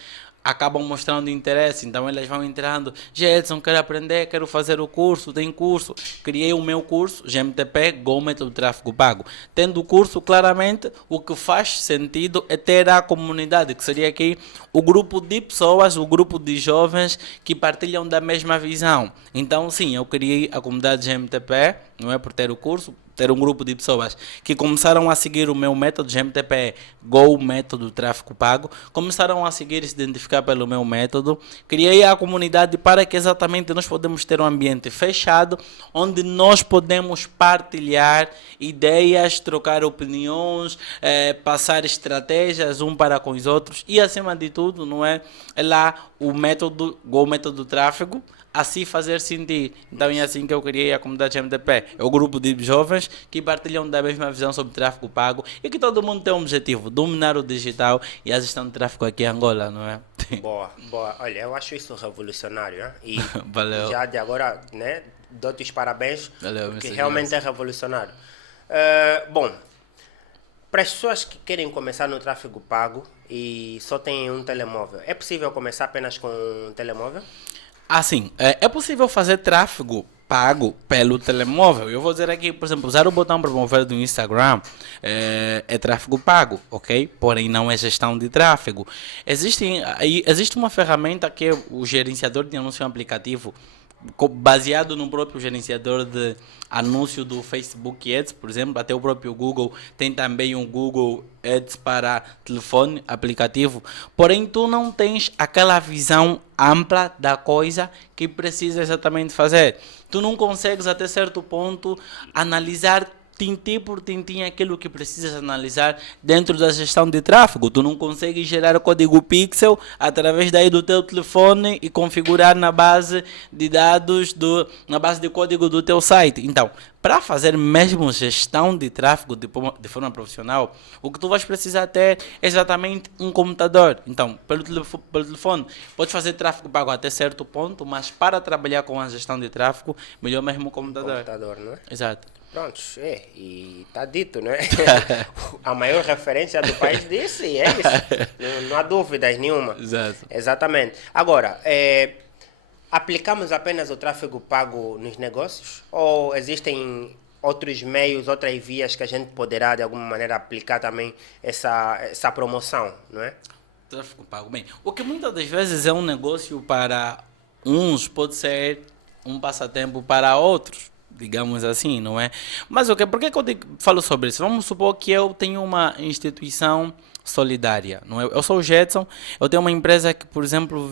acabam mostrando interesse, então elas vão entrando, Jetson, quero aprender, quero fazer o curso, tem curso, criei o meu curso, GMTP, Go Método Tráfego Pago. Tendo o curso, claramente, o que faz sentido é ter a comunidade, que seria aqui o grupo de pessoas, o grupo de jovens que partilham da mesma visão. Então, sim, eu criei a comunidade GMTP, não é por ter o curso, ter um grupo de pessoas que começaram a seguir o meu método GMTP Go, método tráfego pago, começaram a seguir e se identificar pelo meu método. Criei a comunidade para que exatamente nós podemos ter um ambiente fechado, onde nós podemos partilhar ideias, trocar opiniões, passar estratégias um para com os outros e acima de tudo, não é lá o método Go, método tráfego, assim fazer sentir. Então é assim que eu criei a comunidade MDP. É o grupo de jovens que partilham da mesma visão sobre tráfego pago e que todo mundo tem um objetivo, dominar o digital e a gestão de tráfego aqui em Angola, não é? Boa, boa. Olha, eu acho isso revolucionário, né? E Valeu. já de agora, né, dou-te os parabéns, Valeu, porque Mr. realmente é revolucionário. Bom, para as pessoas que querem começar no tráfego pago e só têm um telemóvel, é possível começar apenas com um telemóvel? Assim, é possível fazer tráfego pago pelo telemóvel. Eu vou dizer aqui, por exemplo, usar o botão promover do Instagram é tráfego pago, ok? Porém, não é gestão de tráfego. Existe uma ferramenta que é o gerenciador de anúncio aplicativo, baseado no próprio gerenciador de anúncio do Facebook Ads, por exemplo, até o próprio Google tem também um Google Ads para telefone aplicativo, porém tu não tens aquela visão ampla da coisa que precisa exatamente fazer. Tu não consegues até certo ponto analisar tintim por tintim aquilo que precisas analisar dentro da gestão de tráfego. Tu não consegues gerar código pixel através daí do teu telefone e configurar na base de dados, na base de código do teu site. Então, para fazer mesmo gestão de tráfego de forma profissional, o que tu vais precisar ter é exatamente um computador. Então, pelo telefone, podes fazer tráfego pago até certo ponto, mas para trabalhar com a gestão de tráfego, melhor mesmo o computador. Computador, não é? Exato. Pronto, e está dito, né? A maior referência do país disse, é isso. Não há dúvidas nenhuma. Exato. Exatamente. Agora, aplicamos apenas o tráfego pago nos negócios? Ou existem outros meios, outras vias que a gente poderá, de alguma maneira, aplicar também essa promoção, não é? Tráfego pago. Bem, o que muitas das vezes é um negócio para uns, pode ser um passatempo para outros, digamos assim, não é? Mas por que eu falo sobre isso? Vamos supor que eu tenho uma instituição solidária, não é? Eu sou o Jetson, eu tenho uma empresa que, por exemplo,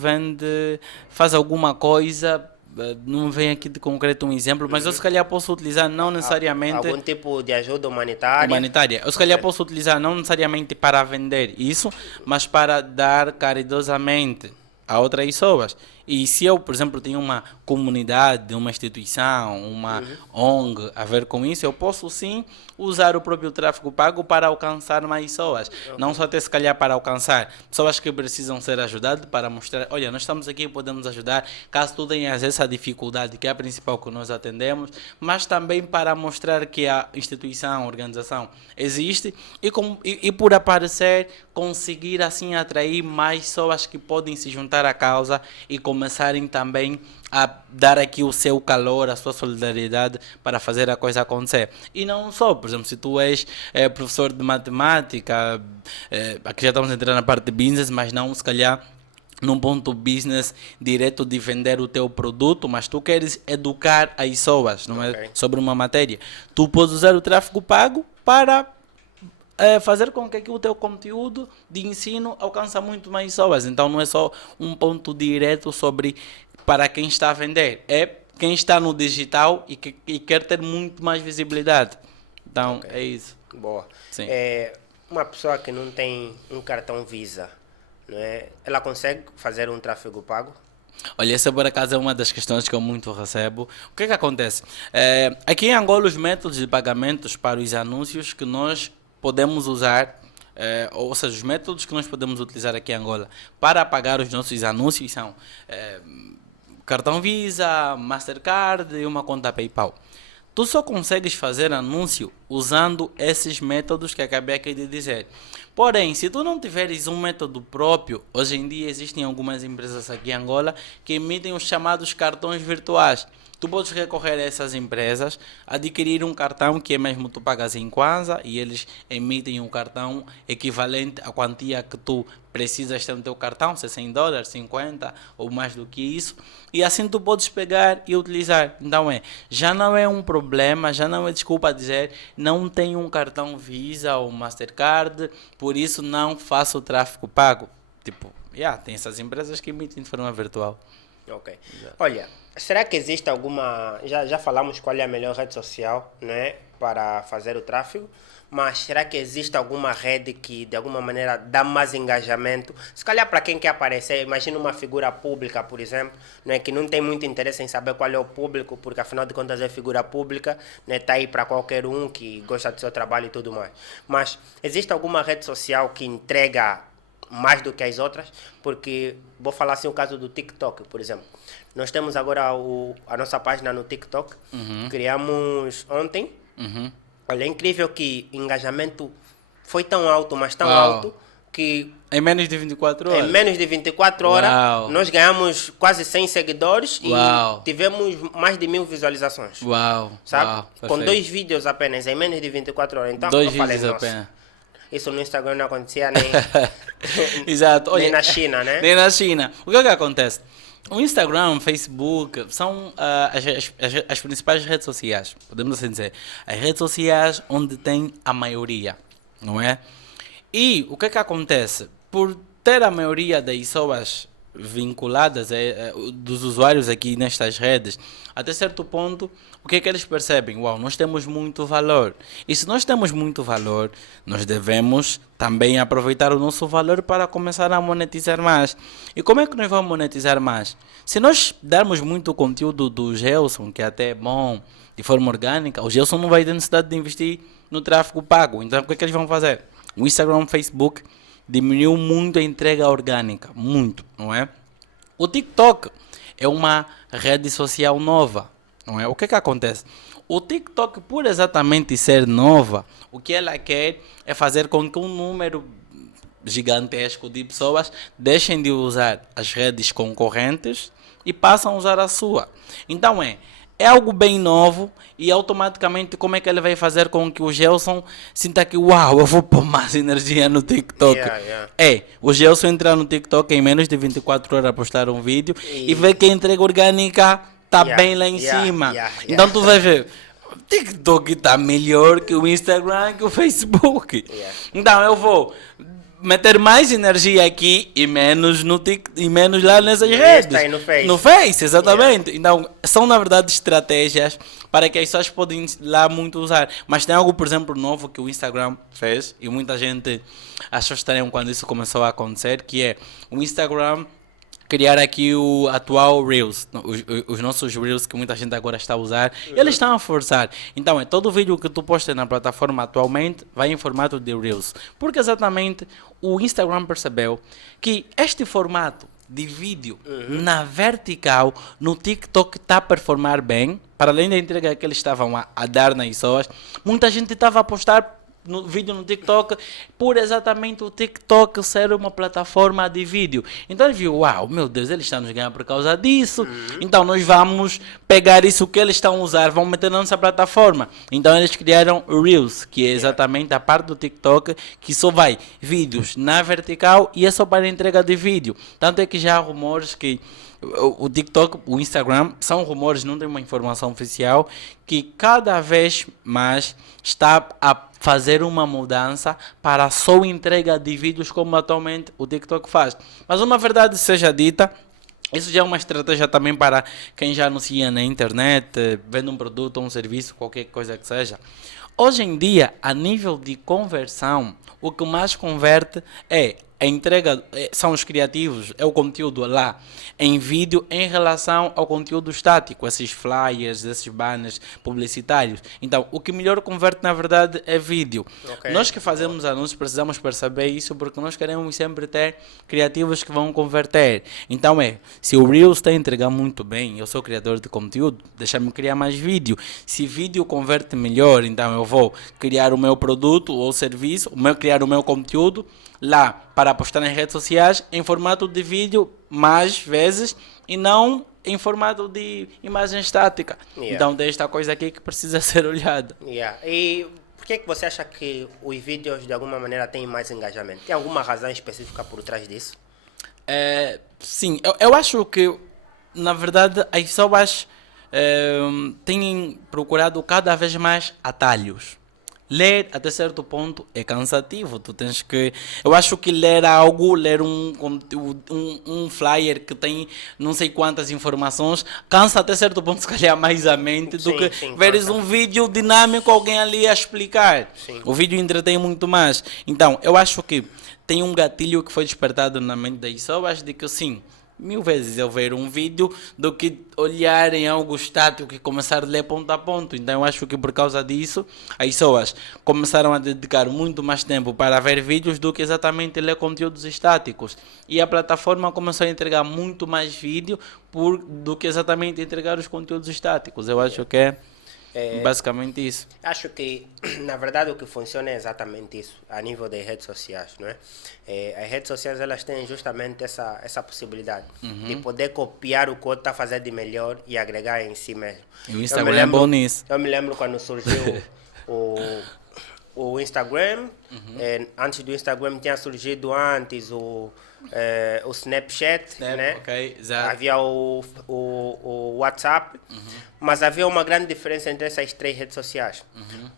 faz alguma coisa, não vem aqui de concreto um exemplo, mas eu se calhar posso utilizar não necessariamente... Algum tipo de ajuda humanitária? Humanitária. Eu se calhar posso utilizar não necessariamente para vender isso, mas para dar caridosamente a outras pessoas. E se eu, por exemplo, tenho uma comunidade, uma instituição, uma ONG a ver com isso, eu posso sim usar o próprio tráfego pago para alcançar mais pessoas. Não só até se calhar para alcançar pessoas que precisam ser ajudadas, para mostrar, olha, nós estamos aqui e podemos ajudar, caso tu tenhas essa dificuldade, que é a principal que nós atendemos, mas também para mostrar que a instituição, a organização existe e por aparecer, conseguir assim atrair mais pessoas que podem se juntar à causa e começarem também a dar aqui o seu calor, a sua solidariedade para fazer a coisa acontecer. E não só, por exemplo, se tu és professor de matemática, aqui já estamos entrando na parte de business, mas não, se calhar, num ponto business direto de vender o teu produto, mas tu queres educar as pessoas, não é? Sobre uma matéria. Tu podes usar o tráfego pago para fazer com que o teu conteúdo de ensino alcance muito mais pessoas. Então não é só um ponto direto sobre para quem está a vender, é quem está no digital e quer ter muito mais visibilidade. Então é isso. Boa. Sim. Uma pessoa que não tem um cartão Visa, não é? Ela consegue fazer um tráfego pago? Olha, essa por acaso é uma das questões que eu muito recebo. O que é que acontece? Aqui em Angola, os métodos de pagamentos para os anúncios que nós podemos usar, ou seja, os métodos que nós podemos utilizar aqui em Angola para pagar os nossos anúncios são cartão Visa, Mastercard e uma conta PayPal. Tu só consegues fazer anúncio usando esses métodos que acabei aqui de dizer. Porém, se tu não tiveres um método próprio, hoje em dia existem algumas empresas aqui em Angola que emitem os chamados cartões virtuais. tu podes recorrer a essas empresas, adquirir um cartão que é mesmo tu pagas em Kwanza e eles emitem um cartão equivalente à quantia que tu precisas ter no teu cartão, se é $100, 50 ou mais do que isso, e assim tu podes pegar e utilizar. Então já não é um problema, já não é desculpa dizer não tenho um cartão Visa ou Mastercard, por isso não faço tráfego pago. Tipo, tem essas empresas que emitem de forma virtual. Ok. Olha, será que existe alguma... Já falamos qual é a melhor rede social, né, para fazer o tráfego, mas será que existe alguma rede que de alguma maneira dá mais engajamento? Se calhar para quem quer aparecer, imagina uma figura pública, por exemplo, né, que não tem muito interesse em saber qual é o público, porque afinal de contas é figura pública, né, tá aí para qualquer um que gosta do seu trabalho e tudo mais. Mas existe alguma rede social que entrega mais do que as outras? Porque vou falar assim o caso do TikTok, por exemplo. Nós temos agora a nossa página no TikTok, criamos ontem. Olha, é incrível que o engajamento foi tão alto, mas tão alto, que em menos de 24 horas? Em menos de 24 horas, nós ganhamos quase 100 seguidores e tivemos mais de 1000 visualizações. Sabe? Com 2 vídeos apenas, em menos de 24 horas. Então, 2 vídeos apenas. Isso no Instagram não acontecia nem, Exato. Olha, nem na China, né? Nem na China. O que acontece? O Instagram, o Facebook são as principais redes sociais, podemos assim dizer. As redes sociais onde tem a maioria, não é? E o que acontece? Por ter a maioria das pessoas vinculadas, dos usuários aqui nestas redes, até certo ponto, o que eles percebem? Nós temos muito valor. E se nós temos muito valor, nós devemos também aproveitar o nosso valor para começar a monetizar mais. E como é que nós vamos monetizar mais? Se nós darmos muito conteúdo do Gelson, que até é bom, de forma orgânica, o Gelson não vai ter necessidade de investir no tráfego pago. Então, o que eles vão fazer? O Instagram, o Facebook diminuiu muito a entrega orgânica, muito, não é? O TikTok é uma rede social nova, não é? O que acontece? O TikTok, por exatamente ser nova, o que ela quer é fazer com que um número gigantesco de pessoas deixem de usar as redes concorrentes e passam a usar a sua. Então é algo bem novo e automaticamente como é que ele vai fazer com que o Gelson sinta que eu vou pôr mais energia no TikTok. O Gelson entrar no TikTok em menos de 24 horas a postar um vídeo e ver que a entrega orgânica está bem lá em cima. Então tu vai ver, o TikTok está melhor que o Instagram, que o Facebook. Então eu vou meter mais energia aqui e menos e menos lá nessas redes. No Face, exatamente. Então, são na verdade estratégias para que as pessoas podem lá muito usar. Mas tem algo, por exemplo, novo que o Instagram fez e muita gente achou estranho quando isso começou a acontecer, que é o Instagram criar aqui o atual Reels, os nossos Reels que muita gente agora está a usar, eles estão a forçar. Então, todo vídeo que tu postas na plataforma atualmente vai em formato de Reels. Porque exatamente o Instagram percebeu que este formato de vídeo na vertical no TikTok está a performar bem, para além da entrega que eles estavam a dar nas pessoas, muita gente estava a postar no vídeo no TikTok, por exatamente o TikTok ser uma plataforma de vídeo. Então ele viu, meu Deus, eles estão nos ganhando por causa disso. Então nós vamos pegar isso que eles estão a usar, vamos meter na nossa plataforma. Então eles criaram Reels, que é exatamente a parte do TikTok que só vai vídeos na vertical e é só para entrega de vídeo. Tanto é que já há rumores que o TikTok, o Instagram, são rumores, não tem uma informação oficial, que cada vez mais está a fazer uma mudança para só entrega de vídeos como atualmente o TikTok faz. Mas uma verdade seja dita, isso já é uma estratégia também para quem já anuncia na internet, vende um produto ou um serviço, qualquer coisa que seja. Hoje em dia, a nível de conversão, o que mais converte é a entrega, são os criativos, é o conteúdo lá em vídeo em relação ao conteúdo estático, esses flyers, esses banners publicitários. Então, o que melhor converte na verdade é vídeo. Nós que fazemos anúncios precisamos perceber isso porque nós queremos sempre ter criativos que vão converter. Então se o Reels está a entregar muito bem, eu sou criador de conteúdo, deixa-me criar mais vídeo. Se vídeo converte melhor, então eu vou criar o meu produto ou serviço, criar o meu conteúdo lá para postar nas redes sociais em formato de vídeo mais vezes e não em formato de imagem estática. Yeah. Então tem esta coisa aqui que precisa ser olhada. Yeah. E por que é que você acha que os vídeos de alguma maneira têm mais engajamento? Tem alguma razão específica por trás disso? Sim, eu acho que, na verdade, as pessoas têm procurado cada vez mais atalhos. Ler até certo ponto é cansativo. Tu tens que. Eu acho que ler algo, ler um conteúdo, um flyer que tem não sei quantas informações, cansa até certo ponto, se calhar, mais a mente do que veres um vídeo dinâmico, alguém ali a explicar. Sim. O vídeo entretém muito mais. Então, eu acho que tem um gatilho que foi despertado na mente das pessoas de que sim. 1000 vezes eu ver um vídeo do que olhar em algo estático e começar a ler ponto a ponto. Então eu acho que por causa disso as pessoas começaram a dedicar muito mais tempo para ver vídeos do que exatamente ler conteúdos estáticos. E a plataforma começou a entregar muito mais vídeo do que exatamente entregar os conteúdos estáticos. Eu acho que é basicamente isso. Acho que, na verdade, o que funciona é exatamente isso, a nível das redes sociais, não é? As redes sociais, elas têm justamente essa possibilidade de poder copiar o que o outro está fazendo de melhor e agregar em si mesmo. E o Instagram é bom nisso. Eu me lembro quando surgiu o Instagram, antes do Instagram tinha surgido antes o Snapchat, né? Okay, exato. Havia o WhatsApp, mas havia uma grande diferença entre essas três redes sociais.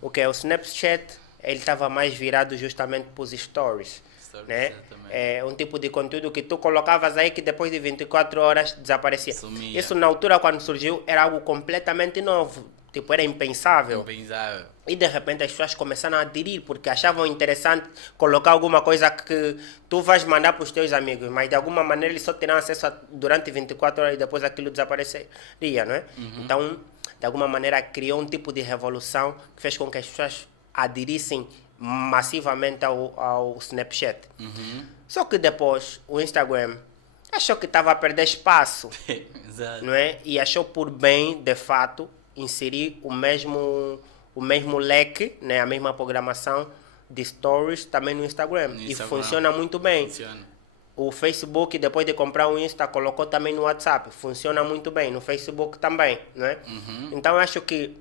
O que é o Snapchat, ele estava mais virado justamente para os stories, né? É um tipo de conteúdo que tu colocavas aí que depois de 24 horas desaparecia. Sumia. Isso na altura quando surgiu era algo completamente novo, tipo era impensável. Impensável. E de repente as pessoas começaram a aderir porque achavam interessante colocar alguma coisa que tu vais mandar para os teus amigos, mas de alguma maneira eles só terão acesso durante 24 horas e depois aquilo desapareceria, não é? Então, de alguma maneira criou um tipo de revolução que fez com que as pessoas aderissem massivamente ao Snapchat. Só que depois o Instagram achou que estava a perder espaço, Exato. não é? E achou por bem, de fato, inserir o mesmo leque, né, a mesma programação de stories também no Instagram. E funciona muito bem. Funciona. O Facebook, depois de comprar o Insta, colocou também no WhatsApp. Funciona muito bem. No Facebook também, né? Então, eu acho que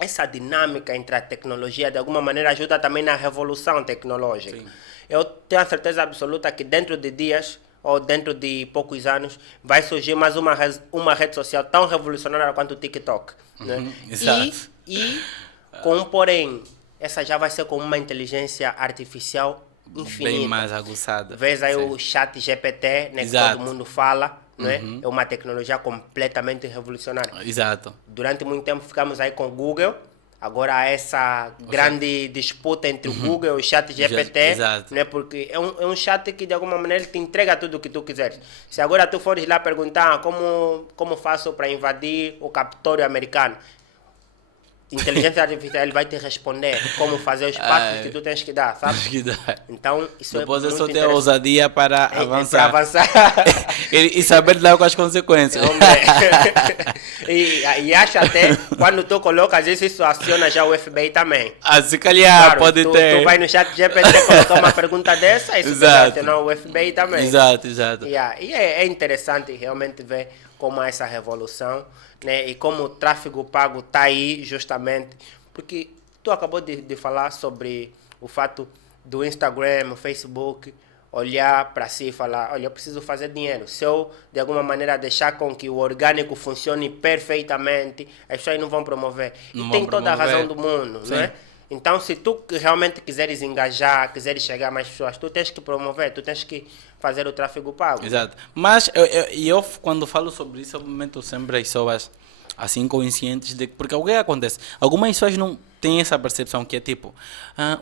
essa dinâmica entre a tecnologia, de alguma maneira, ajuda também na revolução tecnológica. Sim. Eu tenho a certeza absoluta que dentro de dias ou dentro de poucos anos vai surgir mais uma rede social tão revolucionária quanto o TikTok. Né? Exato. E com um porém, essa já vai ser com uma inteligência artificial infinita. Bem mais aguçada. Vês aí o chat GPT, né, que todo mundo fala, né? É uma tecnologia completamente revolucionária. Exato. Durante muito tempo ficamos aí com o Google, agora há essa grande disputa entre o Google e o chat GPT, né? Porque é um chat que de alguma maneira te entrega tudo o que tu quiseres. Se agora tu fores lá perguntar como faço para invadir o Capitólio americano, inteligência artificial ele vai te responder como fazer os passos que tu tens que dar, sabe? Então, isso depois é muito só ter a ousadia para avançar. Para avançar. e saber lidar com as consequências. e acho até, quando tu colocas isso aciona já o FBI também. Se calhar, claro, pode ter. Tu vai no chat GPT colocar uma pergunta dessa, isso vai acionar o FBI também. Exato. E é interessante realmente ver como há essa revolução, né? E como o tráfego pago está aí justamente, porque tu acabou de falar sobre o fato do Instagram, o Facebook, olhar para si e falar, olha, eu preciso fazer dinheiro. Se eu, de alguma maneira, deixar com que o orgânico funcione perfeitamente, as pessoas não vão promover. E tem toda a razão do mundo, não é? Então, se tu realmente quiseres engajar, quiseres chegar a mais pessoas, tu tens que promover, tu tens que fazer o tráfego pago. Exato. Mas eu quando falo sobre isso, eu momento sempre as pessoas assim conscientes de... Porque o que acontece? Algumas pessoas não têm essa percepção que é tipo,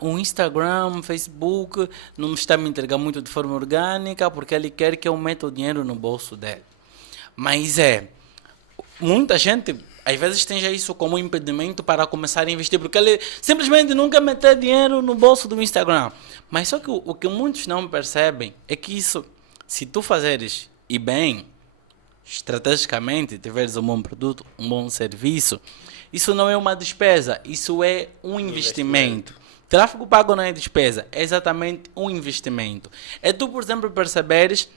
o Instagram, o Facebook não está me entregando muito de forma orgânica porque ele quer que eu meta o dinheiro no bolso dele. Mas muita gente... Às vezes tem já isso como impedimento para começar a investir, porque ele simplesmente não quer meter dinheiro no bolso do Instagram. Mas só que o que muitos não percebem é que isso, se tu fazeres e bem, estrategicamente, tiveres um bom produto, um bom serviço, isso não é uma despesa, isso é um investimento. Tráfego pago não é despesa, é exatamente um investimento. É tu, por exemplo, perceberes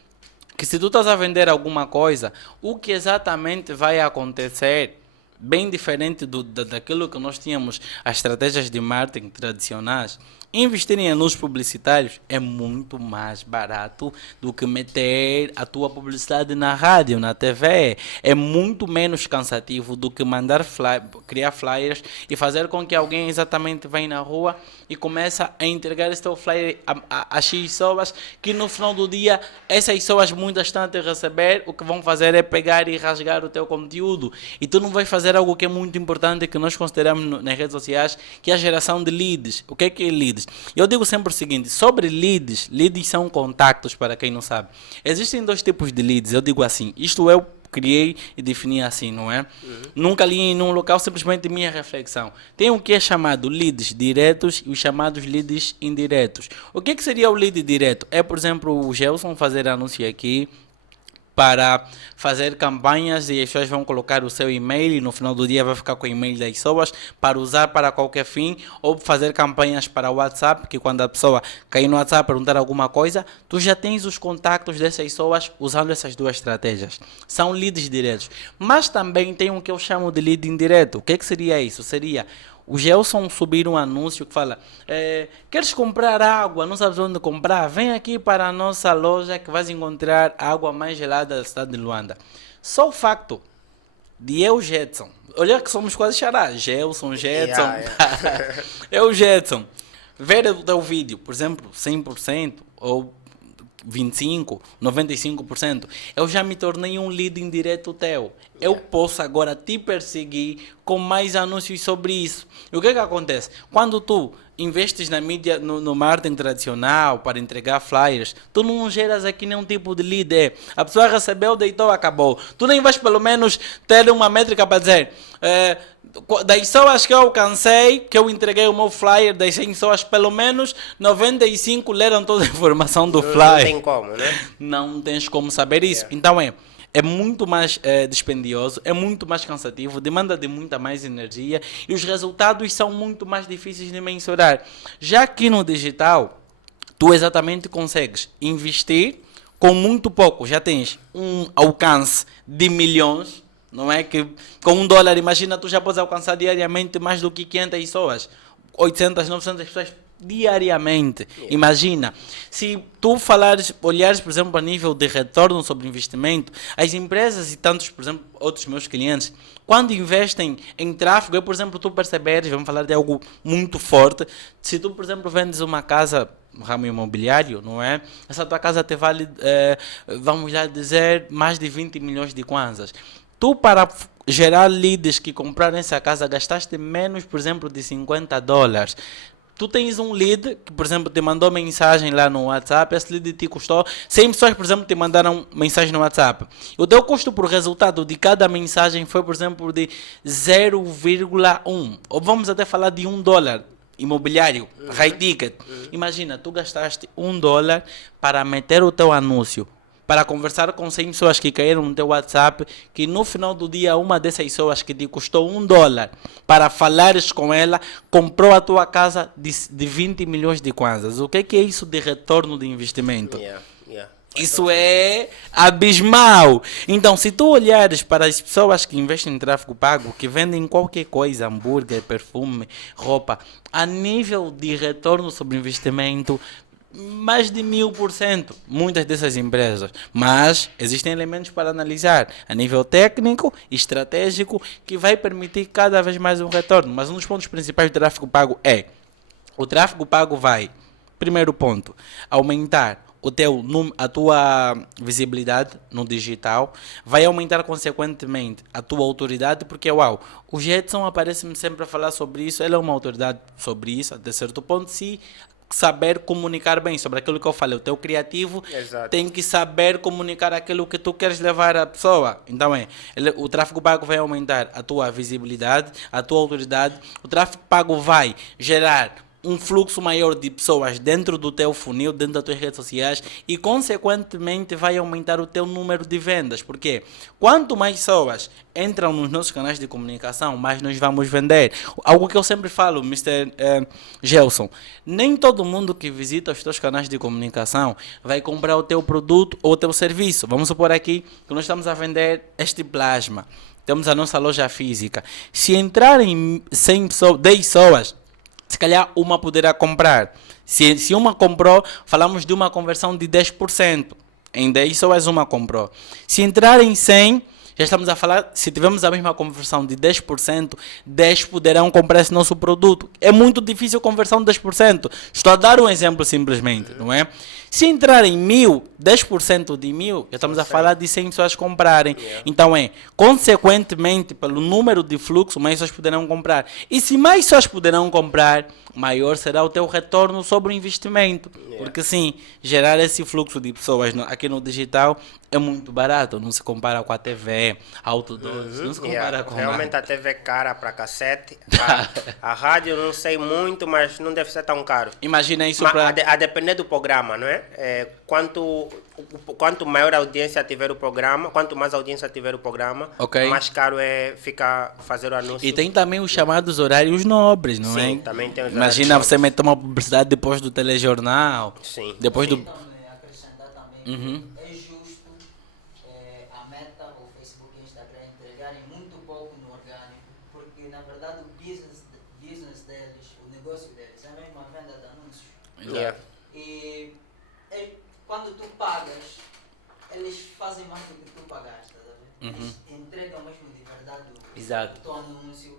que se tu estás a vender alguma coisa, o que exatamente vai acontecer, bem diferente daquilo que nós tínhamos, as estratégias de marketing tradicionais, investir em anúncios publicitários é muito mais barato do que meter a tua publicidade na rádio, na TV. É muito menos cansativo do que mandar criar flyers e fazer com que alguém exatamente vá na rua e começa a entregar esse teu flyer a X pessoas, que no final do dia essas pessoas muitas estão a te receber, o que vão fazer é pegar e rasgar o teu conteúdo. E tu não vais fazer algo que é muito importante, que nós consideramos nas redes sociais, que é a geração de leads. O que é leads? Eu digo sempre o seguinte, sobre leads são contactos, para quem não sabe. Existem dois tipos de leads, eu digo assim, isto eu criei e defini assim, não é? Nunca li em um local, simplesmente minha reflexão. Tem o que é chamado leads diretos e os chamados leads indiretos. O que seria o lead direto? É, por exemplo, o Gelson fazer anúncio aqui, para fazer campanhas e as pessoas vão colocar o seu e-mail e no final do dia vai ficar com o e-mail das pessoas para usar para qualquer fim, ou fazer campanhas para o WhatsApp, que quando a pessoa cair no WhatsApp perguntar alguma coisa, tu já tens os contactos dessas pessoas usando essas duas estratégias. São leads diretos. Mas também tem o que eu chamo de lead indireto. O que seria isso? Seria o Gelson subir um anúncio que fala, queres comprar água, não sabes onde comprar? Vem aqui para a nossa loja que vais encontrar a água mais gelada da cidade de Luanda. Só o facto de eu, Jetson, olha que somos quase xará, Gelson, eu, Jetson, ver o teu vídeo, por exemplo, 100% ou 25%, 95%, eu já me tornei um lead indireto teu. Eu posso agora te perseguir com mais anúncios sobre isso. E o que acontece? Quando tu investes na mídia, no marketing tradicional, para entregar flyers, tu não geras aqui nenhum tipo de lead. A pessoa recebeu, deitou, acabou. Tu nem vais pelo menos ter uma métrica para dizer, das pessoas que eu alcancei, que eu entreguei o meu flyer, das 100 pessoas, pelo menos 95 leram toda a informação do flyer. Não tem como, né? Não tens como saber isso. Então é muito mais dispendioso, é muito mais cansativo, demanda de muita mais energia e os resultados são muito mais difíceis de mensurar. Já que no digital, tu exatamente consegues investir com muito pouco, já tens um alcance de milhões, não é? Que com $1, imagina, tu já podes alcançar diariamente mais do que 500 pessoas, 800, 900 pessoas diariamente. Imagina, se tu olhares, por exemplo, a nível de retorno sobre investimento, as empresas e tantos, por exemplo, outros meus clientes, quando investem em tráfego, por exemplo, tu perceberes, vamos falar de algo muito forte, se tu, por exemplo, vendes uma casa no ramo imobiliário, não é? Essa tua casa te vale, vamos lá dizer, mais de 20 milhões de kwanzas. Tu, para gerar leads que compraram essa casa, gastaste menos, por exemplo, de $50. Tu tens um lead que, por exemplo, te mandou mensagem lá no WhatsApp, esse lead te custou 100 pessoas, por exemplo, te mandaram mensagem no WhatsApp. O teu custo por resultado de cada mensagem foi, por exemplo, de 0,1. Ou vamos até falar de $1. Imobiliário, high ticket. Imagina, tu gastaste $1 para meter o teu anúncio, para conversar com 100 pessoas que caíram no teu WhatsApp, que no final do dia uma dessas pessoas que te custou $1 para falares com ela, comprou a tua casa de 20 milhões de kwanzas. O que é isso de retorno de investimento? Isso é abismal. Então, se tu olhares para as pessoas que investem em tráfego pago, que vendem qualquer coisa, hambúrguer, perfume, roupa, a nível de retorno sobre investimento, mais de 1000%, muitas dessas empresas. Mas existem elementos para analisar a nível técnico e estratégico que vai permitir cada vez mais um retorno. Mas um dos pontos principais do tráfego pago é: o tráfego pago vai, primeiro ponto, aumentar a tua visibilidade no digital, vai aumentar consequentemente a tua autoridade, porque o Jetson aparece-me sempre a falar sobre isso, ele é uma autoridade sobre isso até certo ponto, se saber comunicar bem sobre aquilo que eu falei. O teu criativo tem que saber comunicar aquilo que tu queres levar à pessoa. Então o tráfego pago vai aumentar a tua visibilidade, a tua autoridade. O tráfego pago vai gerar um fluxo maior de pessoas dentro do teu funil, dentro das tuas redes sociais e, consequentemente, vai aumentar o teu número de vendas. Porque quanto mais pessoas entram nos nossos canais de comunicação, mais nós vamos vender. Algo que eu sempre falo, Mr. Gelson, nem todo mundo que visita os teus canais de comunicação vai comprar o teu produto ou o teu serviço. Vamos supor aqui que nós estamos a vender este plasma. Temos a nossa loja física. Se entrarem 100 pessoas, 10 pessoas, se calhar uma poderá comprar. Se uma comprou, falamos de uma conversão de 10%. Em 10 pessoas uma comprou. Se entrar em 100, já estamos a falar, se tivermos a mesma conversão de 10%, 10 poderão comprar esse nosso produto. É muito difícil a conversão de 10%. Estou a dar um exemplo simplesmente, não é? Se entrar em 1000, 10% de 1000, já estamos a falar de 100 pessoas comprarem. Então consequentemente, pelo número de fluxo, mais pessoas poderão comprar. E se mais pessoas poderão comprar, maior será o teu retorno sobre o investimento. Porque sim, gerar esse fluxo de pessoas aqui no digital é muito barato. Não se compara com a TV, outdoors, não se compara com realmente a TV é cara para cacete. A rádio não sei muito, mas não deve ser tão caro. Imagina isso Mas, para... a depender do programa, não é? Quanto maior a audiência tiver o programa, quanto mais audiência tiver o programa, mais caro fica fazer o anúncio. E tem também os chamados horários nobres, não é? Sim, também tem os Imagina você meter uma publicidade depois do telejornal. Sim. Depois do... Acrescentar também, é justo a Meta, o Facebook e o Instagram entregarem muito pouco no orgânico, porque na verdade o business deles, o negócio deles, é mesmo a venda de anúncios. E quando tu pagas, eles fazem mais do que tu pagaste, tá vendo? Eles entregam mesmo de verdade o teu anúncio,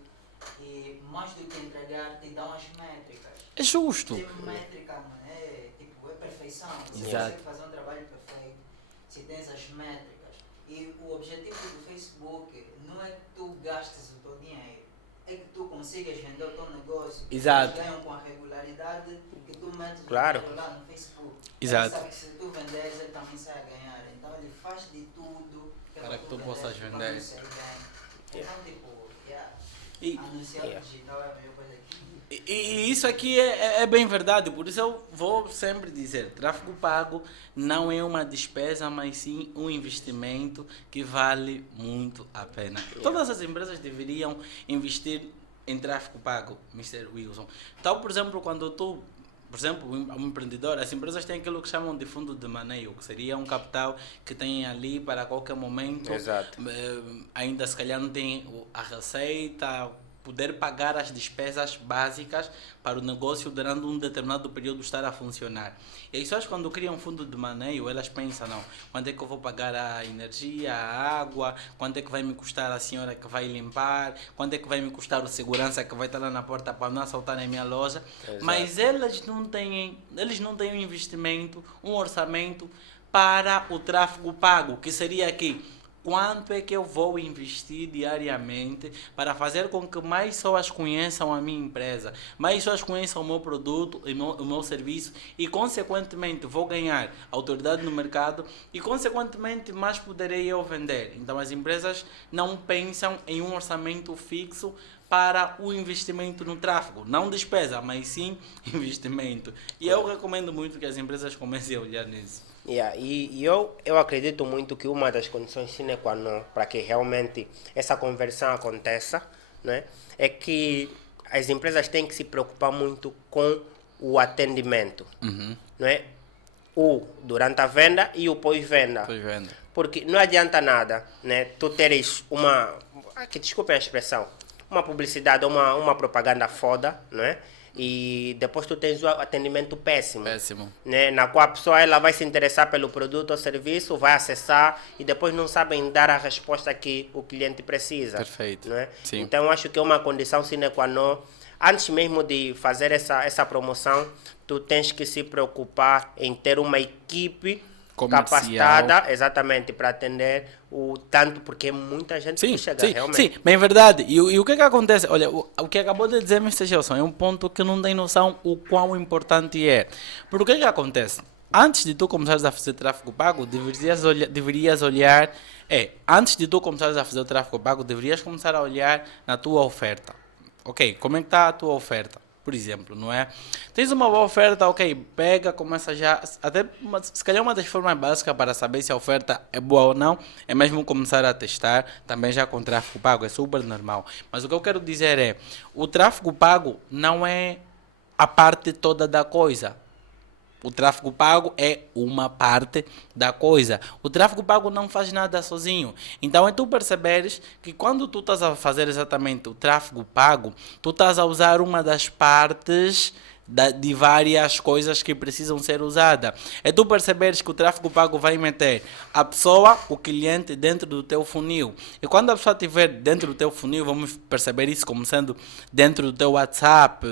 e mais do que entregar, te dão as métricas. É justo. Tem métrica, mano, é perfeição. Você Exato. consegue fazer um trabalho perfeito se tens as métricas. E o objetivo do Facebook não é que tu gastes o teu dinheiro, é que tu consigas vender o teu negócio. Exato. Eles ganham com a regularidade que tu metes Claro. o dinheiro lá no Facebook. Exato. Ele sabe que se tu venderes, ele também sai a ganhar. Então ele faz de tudo Para que tu possas vender. Então, tipo, E- anunciar digital é a melhor coisa aqui. E isso aqui é bem verdade, por isso eu vou sempre dizer, tráfego pago não é uma despesa, mas sim um investimento que vale muito a pena. Todas as empresas deveriam investir em tráfego pago, Mr. Wilson. Então, por exemplo, um empreendedor, as empresas têm aquilo que chamam de fundo de maneio, que seria um capital que tem ali para qualquer momento. Exato. Ainda se calhar não tem a receita, poder pagar as despesas básicas para o negócio durante um determinado período estar a funcionar. E as pessoas, quando criam um fundo de maneio, elas pensam, não, quanto é que eu vou pagar a energia, a água, quanto é que vai me custar a senhora que vai limpar, quanto é que vai me custar o segurança que vai estar lá na porta para não assaltar na minha loja. Exato. Mas eles não têm um investimento, um orçamento para o tráfego pago, que seria aqui. Quanto é que eu vou investir diariamente para fazer com que mais pessoas conheçam a minha empresa, mais pessoas conheçam o meu produto, o meu serviço e, consequentemente, vou ganhar autoridade no mercado e, consequentemente, mais poderei eu vender. Então, as empresas não pensam em um orçamento fixo para o investimento no tráfego. Não despesa, mas sim investimento. E eu recomendo muito que as empresas comecem a olhar nisso. E eu acredito muito que uma das condições sine qua non para que realmente essa conversão aconteça, né, é que as empresas têm que se preocupar muito com o atendimento, não é? Durante a venda e o pós-venda. Porque não adianta nada, né, tu teres desculpem a expressão, uma publicidade ou uma propaganda foda, não é? E depois tu tens o atendimento péssimo. Né? Na qual a pessoa ela vai se interessar pelo produto ou serviço, vai acessar e depois não sabem dar a resposta que o cliente precisa. Perfeito. Né? Sim. Então acho que é uma condição sine qua non. Antes mesmo de fazer essa promoção, tu tens que se preocupar em ter uma equipe comercial capacitada, exatamente, para atender tanto, porque é muita gente que chega, realmente. Sim, bem verdade. E o que acontece? Olha, o que acabou de dizer Mr. Gelson é um ponto que não tem noção o quão importante é. Porque o que acontece? Antes de tu começares a fazer tráfego pago, deverias olhar... antes de tu começares a fazer o tráfego pago, deverias começar a olhar na tua oferta. Ok, como é que está a tua oferta? por exemplo, não é? Tens uma boa oferta, ok, pega, começa já, até se calhar uma das formas básicas para saber se a oferta é boa ou não, é mesmo começar a testar, também já com tráfego pago, é super normal. Mas o que eu quero dizer é, o tráfego pago não é a parte toda da coisa. O tráfego pago é uma parte da coisa. O tráfego pago não faz nada sozinho. Então é tu perceberes que quando tu estás a fazer exatamente o tráfego pago, tu estás a usar uma das partes de várias coisas que precisam ser usadas. É tu perceberes que o tráfego pago vai meter a pessoa, o cliente, dentro do teu funil. E quando a pessoa estiver dentro do teu funil, vamos perceber isso como sendo dentro do teu WhatsApp,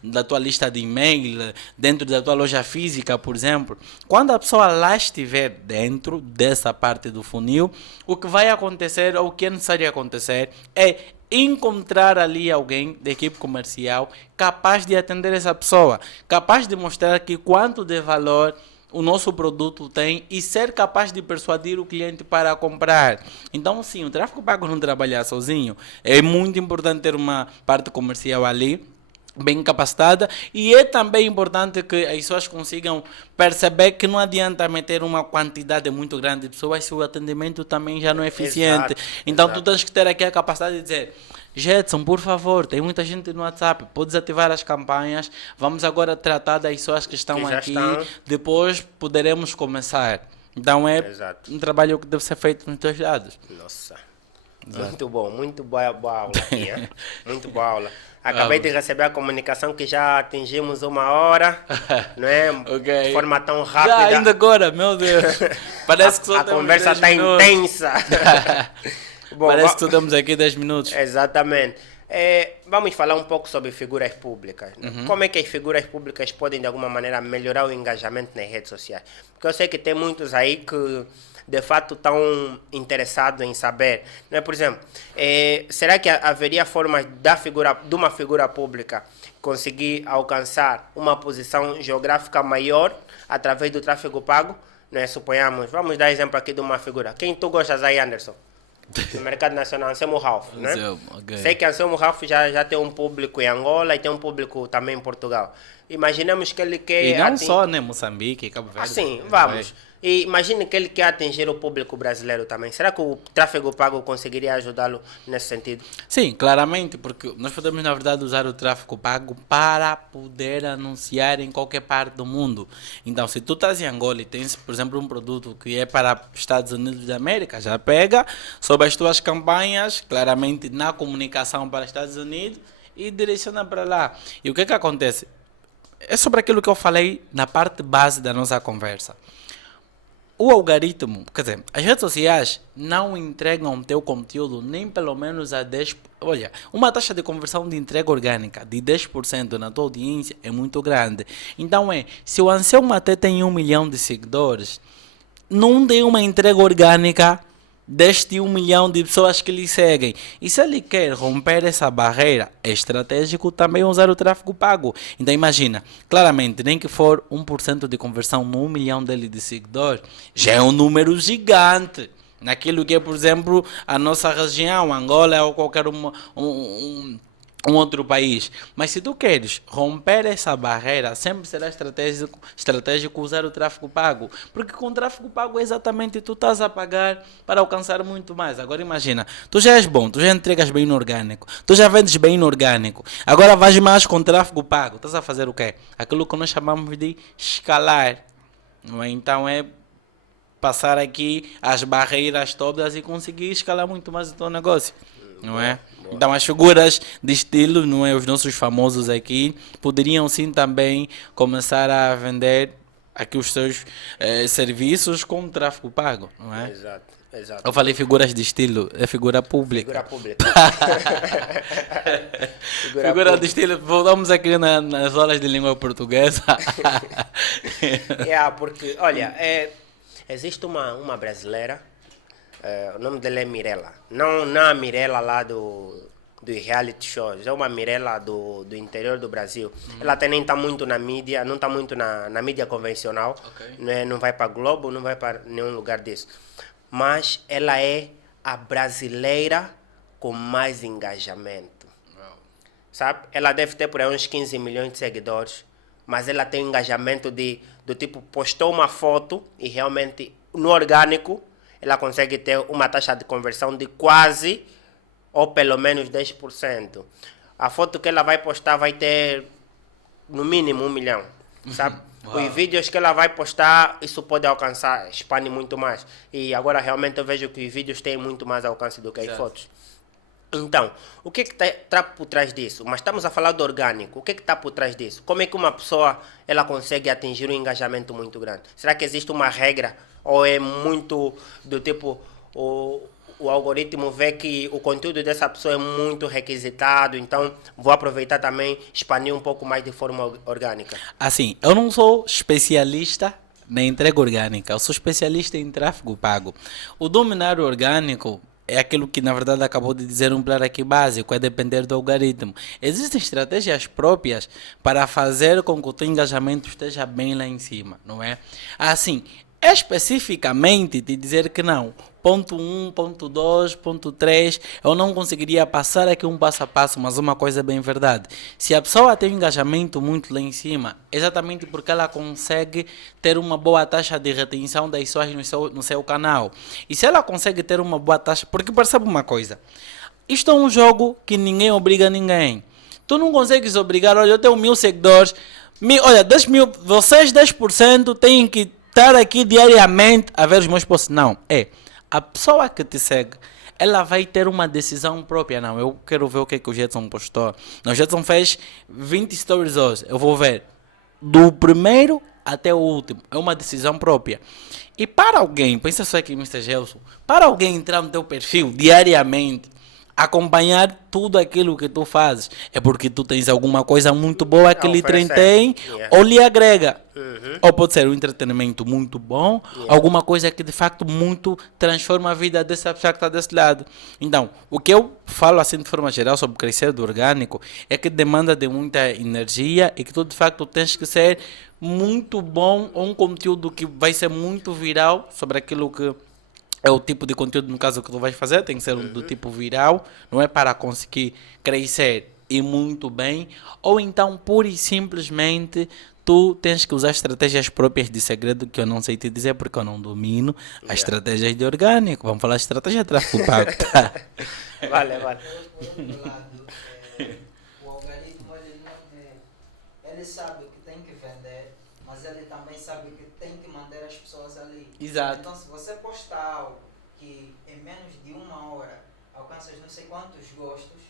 da tua lista de e-mail, dentro da tua loja física, por exemplo. Quando a pessoa lá estiver dentro dessa parte do funil, o que vai acontecer, ou o que é necessário acontecer, é encontrar ali alguém da equipe comercial capaz de atender essa pessoa, capaz de mostrar que quanto de valor o nosso produto tem e ser capaz de persuadir o cliente para comprar. Então, sim, o tráfego pago não trabalhar sozinho. É muito importante ter uma parte comercial ali bem capacitada, e é também importante que as pessoas consigam perceber que não adianta meter uma quantidade muito grande de pessoas se o atendimento também já não é eficiente. Então tu tens que ter aqui a capacidade de dizer: Jetson, por favor, tem muita gente no WhatsApp, podes ativar as campanhas, vamos agora tratar das pessoas que estão aqui, depois poderemos começar. Então é um trabalho que deve ser feito nos dois lados. Nossa, muito bom, muito boa aula aqui, hein? Muito boa aula. Acabei de receber a comunicação que já atingimos 1 hora, não é? Okay. De forma tão rápida. Já, ainda agora, meu Deus. Parece que só a conversa está intensa. Bom, parece que só temos aqui 10 minutos. Exatamente. Vamos falar um pouco sobre figuras públicas. Como é que as figuras públicas podem, de alguma maneira, melhorar o engajamento nas redes sociais? Porque eu sei que tem muitos aí que de fato estão interessados em saber, não é? Por exemplo, será que haveria formas de uma figura pública conseguir alcançar uma posição geográfica maior através do tráfego pago? Não é? Suponhamos, vamos dar exemplo aqui de uma figura. Quem tu gostas aí, Anderson? No mercado nacional, Anselmo Ralph, né? Okay. Sei que Anselmo Ralph já tem um público em Angola e tem um público também em Portugal. Imaginemos que ele quer... E não só, né? Moçambique, Cabo Verde. Assim, vamos. E imagine que ele quer atingir o público brasileiro também. Será que o tráfego pago conseguiria ajudá-lo nesse sentido? Sim, claramente, porque nós podemos, na verdade, usar o tráfego pago para poder anunciar em qualquer parte do mundo. Então, se tu estás em Angola e tens, por exemplo, um produto que é para Estados Unidos da América, já pega sobre as tuas campanhas, claramente na comunicação para Estados Unidos, e direciona para lá. E o que acontece? É sobre aquilo que eu falei na parte base da nossa conversa. O algoritmo, quer dizer, as redes sociais não entregam o teu conteúdo nem pelo menos a 10%. Olha, uma taxa de conversão de entrega orgânica de 10% na tua audiência é muito grande. Então se o Anselmo até tem 1 milhão de seguidores, não tem uma entrega orgânica deste 1 milhão de pessoas que lhe seguem. E se ele quer romper essa barreira, é estratégico também usar o tráfego pago. Então imagina, claramente, nem que for 1% de conversão no 1 milhão dele de seguidores, já é um número gigante. Naquilo que é, por exemplo, a nossa região, Angola ou qualquer um outro país. Mas se tu queres romper essa barreira, sempre será estratégico usar o tráfego pago. Porque com o tráfego pago exatamente tu estás a pagar para alcançar muito mais. Agora imagina, tu já és bom, tu já entregas bem no orgânico, tu já vendes bem no orgânico. Agora vais mais com tráfego pago. Estás a fazer o quê? Aquilo que nós chamamos de escalar. Então é passar aqui as barreiras todas e conseguir escalar muito mais o teu negócio. Não é? Então as figuras de estilo, não é, os nossos famosos aqui, poderiam sim também começar a vender aqui os seus serviços com tráfego pago, não é? Exato. Eu falei figuras de estilo, é figura pública. Figura de estilo, voltamos aqui nas aulas de língua portuguesa. Porque, olha, existe uma brasileira, o nome dela é Mirella. Não a Mirella lá do reality shows, é uma Mirella do interior do Brasil. Ela até nem está muito na mídia, não está muito na mídia convencional, né? Não vai para Globo, não vai para nenhum lugar disso. Mas ela é a brasileira com mais engajamento. sabe? Ela deve ter por aí uns 15 milhões de seguidores, mas ela tem um engajamento do tipo, postou uma foto e realmente no orgânico ela consegue ter uma taxa de conversão de quase ou pelo menos 10%. A foto que ela vai postar vai ter no mínimo 1 milhão, sabe? Uau. Os vídeos que ela vai postar, isso pode alcançar, expande muito mais. E agora realmente eu vejo que os vídeos têm muito mais alcance do que as Certo. fotos. Então, o que está por trás disso? Mas estamos a falar do orgânico. O que está por trás disso? Como é que uma pessoa ela consegue atingir um engajamento muito grande? Será que existe uma regra? Ou é muito do tipo, o algoritmo vê que o conteúdo dessa pessoa é muito requisitado, então vou aproveitar também, expandir um pouco mais de forma orgânica? Assim, eu não sou especialista na entrega orgânica, eu sou especialista em tráfego pago. O dominar o orgânico é aquilo que na verdade acabou de dizer um player aqui básico, é depender do algoritmo. Existem estratégias próprias para fazer com que o teu engajamento esteja bem lá em cima, não é? Assim, especificamente te dizer que não, ponto 1, ponto 2, ponto 3, eu não conseguiria passar aqui um passo a passo, mas uma coisa é bem verdade. Se a pessoa tem um engajamento muito lá em cima, exatamente porque ela consegue ter uma boa taxa de retenção das pessoas no seu canal. E se ela consegue ter uma boa taxa, porque percebe uma coisa, isto é um jogo que ninguém obriga ninguém. Tu não consegues obrigar, olha, eu tenho 1000 seguidores, olha, 10 mil, vocês 10% têm que estar aqui diariamente a ver os meus posts. Não, a pessoa que te segue, ela vai ter uma decisão própria. Não, eu quero ver o que o Jetson postou. Não, o Jetson fez 20 stories hoje. Eu vou ver do primeiro até o último. É uma decisão própria. E para alguém, pensa só aqui, Mr. Gelson, para alguém entrar no teu perfil diariamente, acompanhar tudo aquilo que tu fazes, é porque tu tens alguma coisa muito boa que lhe entretém ou lhe agrega. Ou pode ser um entretenimento muito bom, alguma coisa que de facto muito transforma a vida dessa pessoa que está desse lado. Então, o que eu falo assim de forma geral sobre crescer do orgânico é que demanda de muita energia e que tu de facto tens que ser muito bom, ou um conteúdo que vai ser muito viral sobre aquilo que é o tipo de conteúdo, no caso, que tu vais fazer, tem que ser do tipo viral, não é para conseguir crescer e muito bem, ou então, pura e simplesmente, tu tens que usar estratégias próprias de segredo, que eu não sei te dizer porque eu não domino as estratégias de orgânico. Vamos falar de estratégia de tráfego pago, tá? Vale. Por outro lado, o algoritmo ele sabe que tem que vender, mas ele também sabe que tem que manter as pessoas ali. Exato. Então, se você postar algo que em menos de 1 hora alcanças não sei quantos gostos,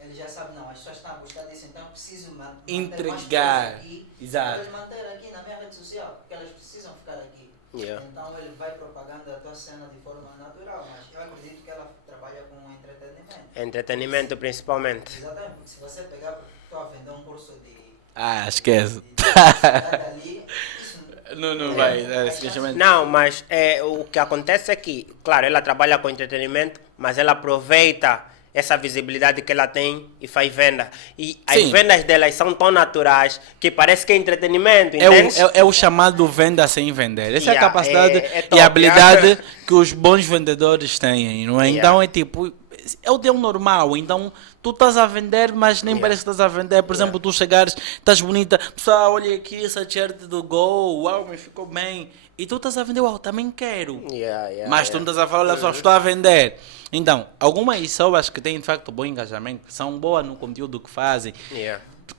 ele já sabe, não, as pessoas estão a gostar disso, então eu preciso manter Entregar. mais pessoas aqui, Exato. para eles manter aqui na minha rede social, porque elas precisam ficar aqui. Então ele vai propagando a tua cena de forma natural, mas eu acredito que ela trabalha com entretenimento. Entretenimento principalmente. Exatamente, porque se você pegar, estou a vender um curso de... Esquece. ali, isso Não vai. Não, mas o que acontece é que, claro, ela trabalha com entretenimento, mas ela aproveita essa visibilidade que ela tem e faz venda. E as vendas delas são tão naturais que parece que é entretenimento, entende? É o chamado venda sem vender. Essa é a capacidade top, e a habilidade que os bons vendedores têm, não é? Então é tipo, é o teu normal, então tu estás a vender, mas nem parece que estás a vender. Por exemplo, tu chegares, estás bonita, pessoal, olha aqui essa t-shirt do Go, uau, me ficou bem. E tu estás a vender, uau, também quero. Mas tu não estás a falar, olha só, estou a vender. Então, algumas pessoas que têm de facto bom engajamento, são boas no conteúdo que fazem,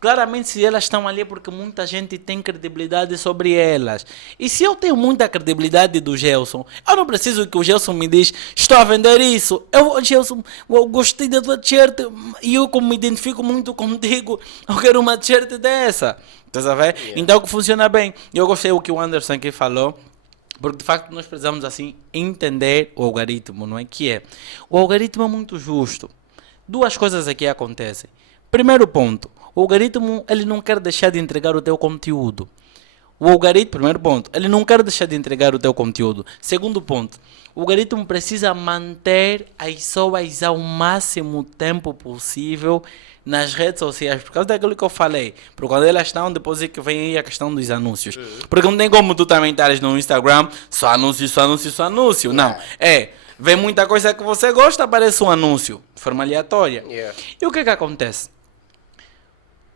claramente se elas estão ali é porque muita gente tem credibilidade sobre elas. E se eu tenho muita credibilidade do Gelson, eu não preciso que o Gelson me diz, estou a vender isso. Gelson, eu gostei da tua t-shirt e eu como me identifico muito contigo, eu quero uma t-shirt dessa. Estás a ver? Então que funciona bem. Eu gostei do que o Anderson aqui falou. Porque de facto nós precisamos assim entender o algoritmo, não é? O algoritmo é muito justo. Duas coisas aqui acontecem. Primeiro ponto, o algoritmo ele não quer deixar de entregar o teu conteúdo. Primeiro ponto, ele não quer deixar de entregar o teu conteúdo. Segundo ponto, o algoritmo precisa manter as pessoas ao máximo tempo possível nas redes sociais, por causa daquilo que eu falei. Porque quando elas estão, depois é que vem aí a questão dos anúncios. Porque não tem como tu também estares no Instagram, só anúncio. Não, vem muita coisa que você gosta, aparece um anúncio, de forma aleatória. E o que acontece?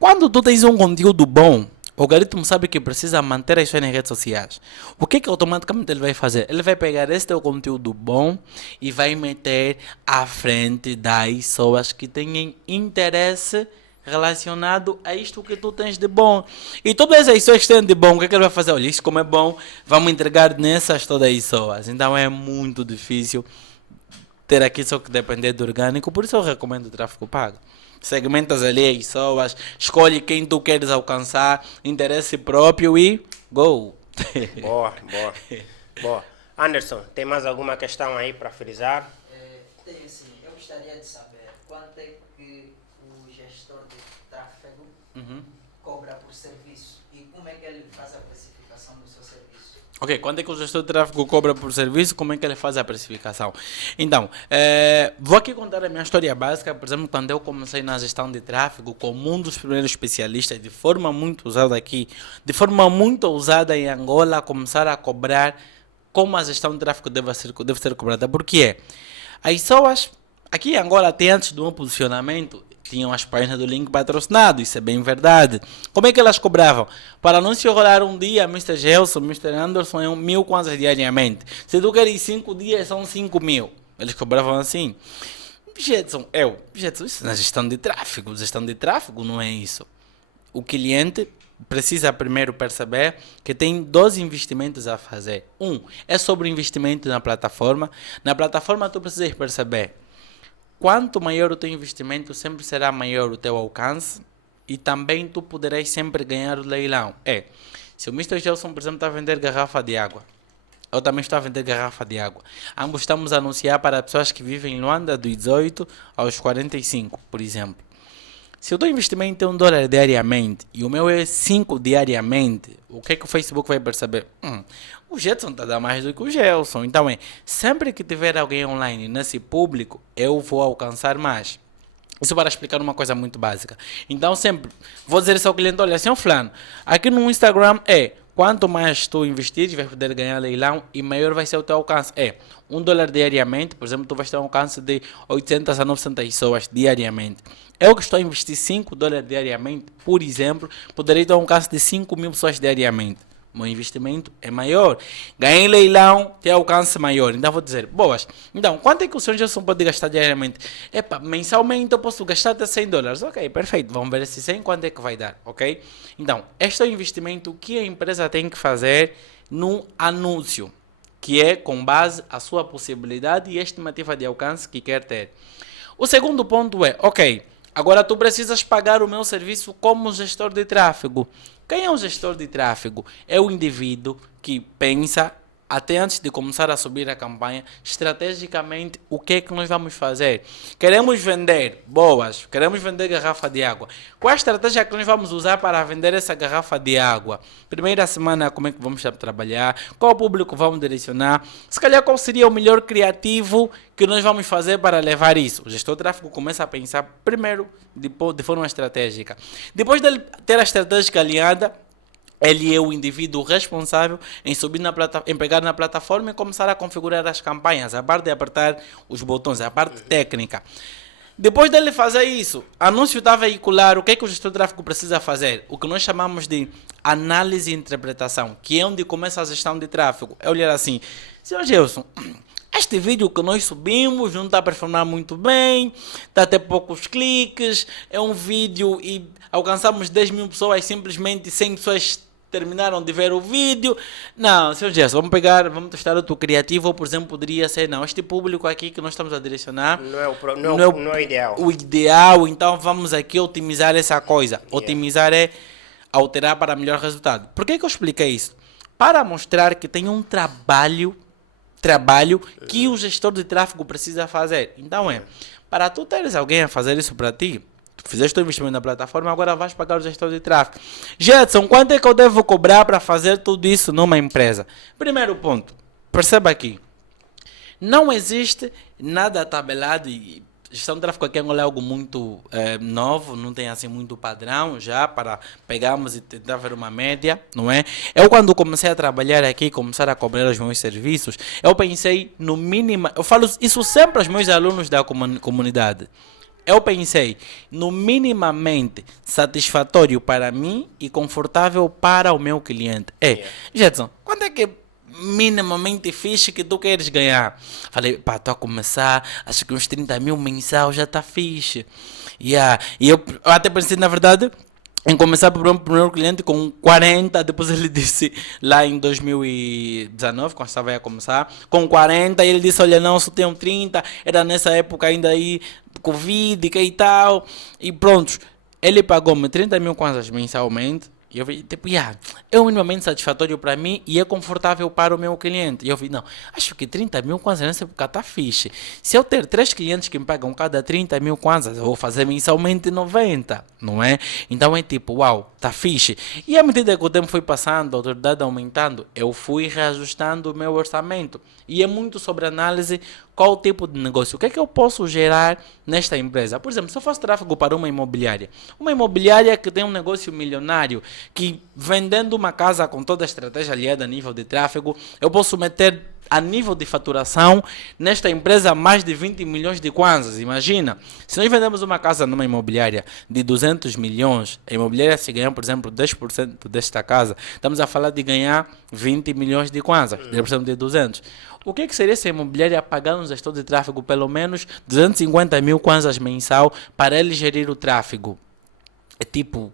Quando tu tens um conteúdo bom, o algoritmo sabe que precisa manter as suas redes sociais. O que automaticamente ele vai fazer? Ele vai pegar esse teu conteúdo bom e vai meter à frente das pessoas que têm interesse relacionado a isto que tu tens de bom. E todas as pessoas que têm de bom, o que ele vai fazer? Olha, isso como é bom, vamos entregar nessas todas as pessoas. Então é muito difícil ter aqui só que depender do orgânico, por isso eu recomendo o tráfego pago. Segmentas ali as pessoas, escolhe quem tu queres alcançar, interesse próprio e go! Boa, boa, boa. Anderson, tem mais alguma questão aí para frisar? Tenho sim. Eu gostaria de saber quanto é que o gestor de tráfego cobra por serviço e como é que ele faz a precificação do seu serviço. Ok, quanto é que o gestor de tráfego cobra por serviço? Como é que ele faz a precificação? Então, vou aqui contar a minha história básica. Por exemplo, quando eu comecei na gestão de tráfego como um dos primeiros especialistas, de forma muito usada aqui, de forma muito usada em Angola, começar a cobrar como a gestão de tráfego deve ser cobrada. Por quê? As pessoas, aqui em Angola, até antes do meu posicionamento, tinham as páginas do link patrocinado, isso é bem verdade. Como é que elas cobravam? Para anúncio rolar um dia, Mr. Gelson, Mr. Anderson, é 1.000 kwanzas diariamente. Se tu queres 5 dias, são 5.000. Eles cobravam assim. Jetson, isso não é gestão de tráfego. Gestão de tráfego não é isso. O cliente precisa primeiro perceber que tem 2 investimentos a fazer. Um é sobre o investimento na plataforma. Na plataforma tu precisas perceber quanto maior o teu investimento, sempre será maior o teu alcance e também tu poderás sempre ganhar o leilão. Se o Mr. Gelson, por exemplo, está a vender garrafa de água, eu também estou a vender garrafa de água. Ambos estamos a anunciar para pessoas que vivem em Luanda dos 18 aos 45, por exemplo. Se o teu investimento é $1 diariamente e o meu é 5 diariamente, o que é que o Facebook vai perceber? O Jetson está a dar mais do que o Gelson. Então sempre que tiver alguém online nesse público, eu vou alcançar mais. Isso para explicar uma coisa muito básica. Então sempre vou dizer isso ao cliente, olha, senhor fulano, aqui no Instagram quanto mais tu investires, vais poder ganhar leilão e maior vai ser o teu alcance. $1 diariamente, por exemplo, tu vais ter um alcance de 800 a 900 pessoas diariamente. Eu que estou a investir $5 diariamente, por exemplo, poderia ter um alcance de 5.000 pessoas diariamente. O meu investimento é maior. Ganhei leilão, tem alcance maior. Então vou dizer, boas. Então, quanto é que o senhor Gelson pode gastar diariamente? Mensalmente eu posso gastar até $100. Ok, perfeito. Vamos ver esse 100 quanto é que vai dar, ok? Então, este é o investimento que a empresa tem que fazer no anúncio, que é com base a sua possibilidade e estimativa de alcance que quer ter. O segundo ponto é, ok, agora tu precisas pagar o meu serviço como gestor de tráfego. Quem é o gestor de tráfego? É o indivíduo que pensa, até antes de começar a subir a campanha, estrategicamente o que é que nós vamos fazer. Queremos vender queremos vender garrafa de água. Qual a estratégia que nós vamos usar para vender essa garrafa de água? Primeira semana, como é que vamos trabalhar? Qual público vamos direcionar? Se calhar, qual seria o melhor criativo que nós vamos fazer para levar isso? O gestor de tráfego começa a pensar primeiro de forma estratégica. Depois de ter a estratégia alinhada, ele é o indivíduo responsável em subir em pegar na plataforma e começar a configurar as campanhas, a parte de apertar os botões, a parte técnica. Depois dele fazer isso, anúncio está a veicular, o que é que o gestor de tráfego precisa fazer? O que nós chamamos de análise e interpretação, que é onde começa a gestão de tráfego. É olhar assim, senhor Gelson, este vídeo que nós subimos não está a performar muito bem, está a ter poucos cliques, é um vídeo e alcançamos 10.000 pessoas, simplesmente 100 pessoas terminaram de ver o vídeo. Não, senhor Gerson, vamos testar outro criativo, ou por exemplo, poderia ser, não, este público aqui que nós estamos a direcionar não é o ideal. O ideal, então vamos aqui otimizar essa coisa. Otimizar é alterar para melhor resultado. Por que eu expliquei isso? Para mostrar que tem um trabalho que o gestor de tráfego precisa fazer. Então para tu teres alguém a fazer isso para ti, tu fizeste o investimento na plataforma, agora vais pagar o gestor de tráfego. Jetson, quanto é que eu devo cobrar para fazer tudo isso numa empresa? Primeiro ponto, perceba aqui, não existe nada tabelado e gestão de tráfego aqui em Angola é algo muito novo, não tem assim muito padrão já para pegarmos e tentar ver uma média, não é? Eu quando comecei a trabalhar aqui, começar a cobrar os meus serviços, eu pensei no mínimo, eu falo isso sempre aos meus alunos da comunidade. eu pensei no minimamente satisfatório para mim e confortável para o meu cliente. Jetson, quanto é que minimamente fixe que tu queres ganhar? Falei, pá, estou a começar, acho que uns 30 mil mensal já está fixe. E eu até pensei, na verdade, em começar para o primeiro cliente com 40, depois ele disse, lá em 2019, quando estava a começar, com 40, e ele disse, olha, não, só tenho 30, era nessa época ainda aí, Covid e tal, e pronto, ele pagou-me 30 mil kwanzas mensalmente, e eu vi, tipo, é um minimamente satisfatório para mim e é confortável para o meu cliente. E eu vi, não, acho que 30 mil kwanzas nessa época está fixe. Se eu ter 3 clientes que me pagam cada 30 mil kwanzas, eu vou fazer mensalmente 90, não é? Então é tipo, uau, está fixe. E à medida que o tempo foi passando, a autoridade aumentando, eu fui reajustando o meu orçamento. E é muito sobre análise qual tipo de negócio, o que é que eu posso gerar nesta empresa. Por exemplo, se eu faço tráfego para uma imobiliária que tem um negócio milionário, que vendendo uma casa com toda a estratégia aliada a nível de tráfego, eu posso meter a nível de faturação nesta empresa mais de 20 milhões de kwanzas. Imagina, se nós vendemos uma casa numa imobiliária de 200 milhões, a imobiliária se ganhar, por exemplo, 10% desta casa, estamos a falar de ganhar 20 milhões de kwanzas, 10% de 200. O que seria se a imobiliária pagar um gestor de tráfego pelo menos 250 mil kwanzas mensal para ele gerir o tráfego? É tipo,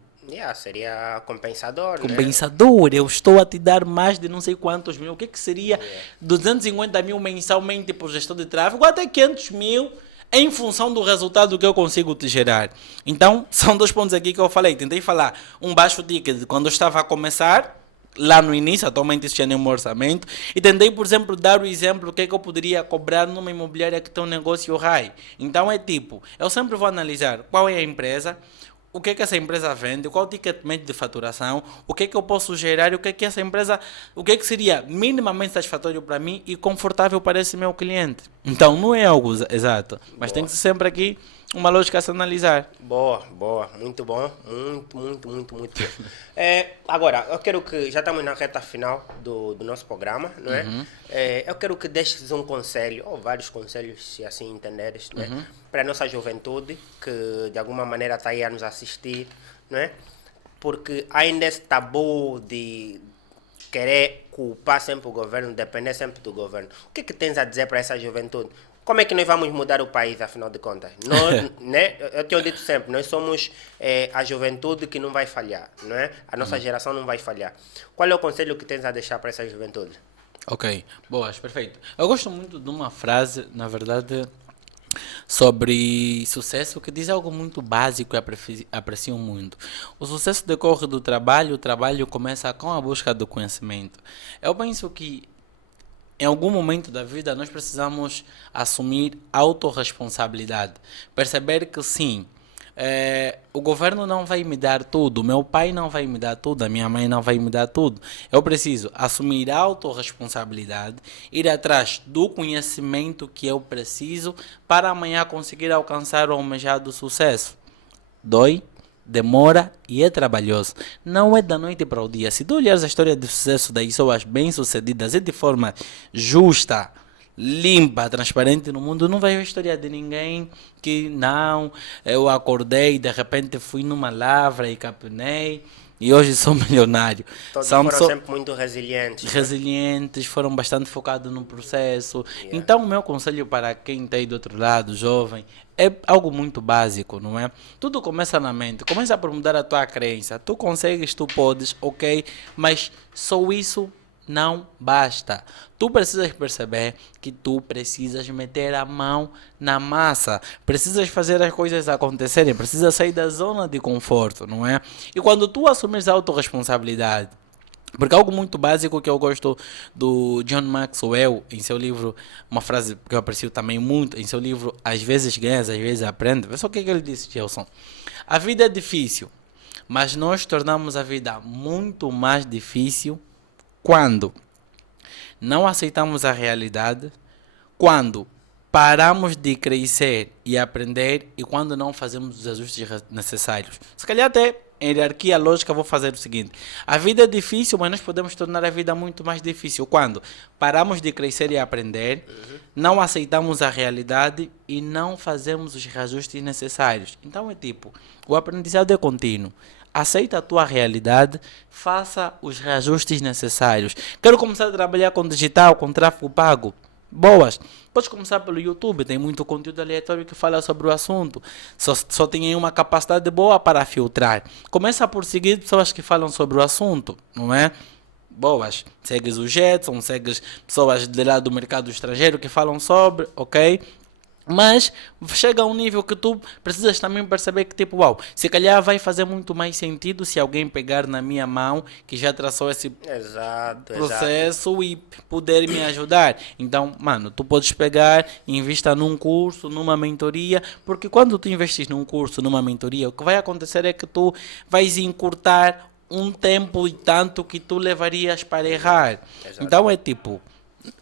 seria compensador, compensador, eu estou a te dar mais de não sei quantos mil. O que seria 250 mil mensalmente por gestor de tráfego, até 500 mil em função do resultado que eu consigo te gerar. Então, são 2 pontos aqui que eu falei. Tentei falar um baixo ticket quando eu estava a começar, lá no início, atualmente isso tinha nenhum orçamento, e tentei, por exemplo, dar o exemplo do que eu poderia cobrar numa imobiliária que tem um negócio high. Então é tipo, eu sempre vou analisar qual é a empresa, o que essa empresa vende, qual o ticket médio de faturação, o que eu posso gerar e o que essa empresa, o que seria minimamente satisfatório para mim e confortável para esse meu cliente. Então não é algo exato, mas tem que ser sempre aqui uma lógica a se analisar. Boa, muito bom, muito bom. Agora, eu quero que, já estamos na reta final do nosso programa, não é? Eu quero que deixes um conselho, ou vários conselhos, se assim entenderes, né? Para a nossa juventude, que de alguma maneira está aí a nos assistir, não é? Porque ainda esse tabu de querer culpar sempre o governo, depender sempre do governo. O que tens a dizer para essa juventude? Como é que nós vamos mudar o país, afinal de contas? Nós, né? Eu tenho dito sempre, nós somos a juventude que não vai falhar, não é? A nossa geração não vai falhar. Qual é o conselho que tens a deixar para essa juventude? Ok, boas, perfeito. Eu gosto muito de uma frase, na verdade, sobre sucesso, que diz algo muito básico e aprecio muito. O sucesso decorre do trabalho, o trabalho começa com a busca do conhecimento. Eu penso que em algum momento da vida nós precisamos assumir autorresponsabilidade. Perceber que sim, o governo não vai me dar tudo, meu pai não vai me dar tudo, a minha mãe não vai me dar tudo. Eu preciso assumir a autorresponsabilidade, ir atrás do conhecimento que eu preciso para amanhã conseguir alcançar o almejado sucesso. Dói, demora e é trabalhoso. Não é da noite para o dia. Se tu olhares a história de sucesso das pessoas bem-sucedidas e de forma justa, limpa, transparente no mundo, não vai ver a história de ninguém que não, eu acordei, de repente fui numa lavra e capinei e hoje sou milionário. Todos foram sempre muito resilientes. Resilientes, foram bastante focados no processo. Então, o meu conselho para quem está aí do outro lado, jovem, é algo muito básico, não é? Tudo começa na mente. Começa por mudar a tua crença. Tu consegues, tu podes, ok? Mas só isso não basta. Tu precisas perceber que tu precisas meter a mão na massa. Precisas fazer as coisas acontecerem. Precisas sair da zona de conforto, não é? E quando tu assumires a autorresponsabilidade, porque algo muito básico que eu gosto do John Maxwell, em seu livro, uma frase que eu aprecio também muito, em seu livro, às vezes ganhas, às vezes aprendes. Vê só o que ele disse, Gelson. A vida é difícil, mas nós tornamos a vida muito mais difícil quando não aceitamos a realidade, quando paramos de crescer e aprender e quando não fazemos os ajustes necessários. Se calhar até em hierarquia lógica, vou fazer o seguinte. A vida é difícil, mas nós podemos tornar a vida muito mais difícil quando paramos de crescer e aprender, não aceitamos a realidade e não fazemos os reajustes necessários. Então é tipo, o aprendizado é contínuo. Aceita a tua realidade, faça os reajustes necessários. Quero começar a trabalhar com digital, com tráfego pago. Boas. Podes começar pelo YouTube, tem muito conteúdo aleatório que fala sobre o assunto. Só tem uma capacidade boa para filtrar. Começa por seguir pessoas que falam sobre o assunto, não é? Boas. Segues o Jetson, segues pessoas de lá do mercado estrangeiro que falam sobre, ok? Mas chega a um nível que tu precisas também perceber que tipo, uau, se calhar vai fazer muito mais sentido se alguém pegar na minha mão que já traçou esse processo e poder me ajudar. Então, mano, tu podes pegar, investa num curso, numa mentoria, porque quando tu investes num curso, numa mentoria, o que vai acontecer é que tu vais encurtar um tempo e tanto que tu levarias para errar. Exato. Então é tipo,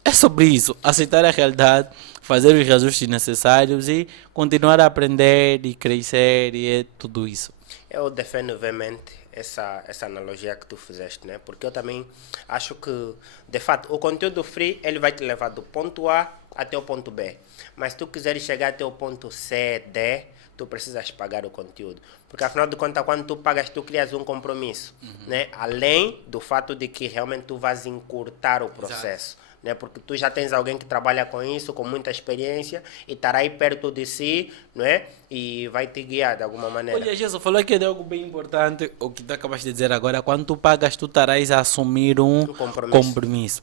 é sobre isso, aceitar a realidade, fazer os ajustes necessários e continuar a aprender e crescer e é tudo isso. Eu defendo veemente essa analogia que tu fizeste, né? Porque eu também acho que, de fato, o conteúdo free, ele vai te levar do ponto A até o ponto B. Mas se tu quiseres chegar até o ponto C, D, tu precisas pagar o conteúdo. Porque, afinal de contas, quando tu pagas, tu crias um compromisso, né? Além do fato de que realmente tu vais encurtar o processo. Né? Porque tu já tens alguém que trabalha com isso, com muita experiência, e estará aí perto de si, não é? E vai te guiar de alguma maneira. Olha, Jesus, falou que é algo bem importante, o que tu acabaste de dizer agora. Quando tu pagas, tu estarás a assumir um compromisso.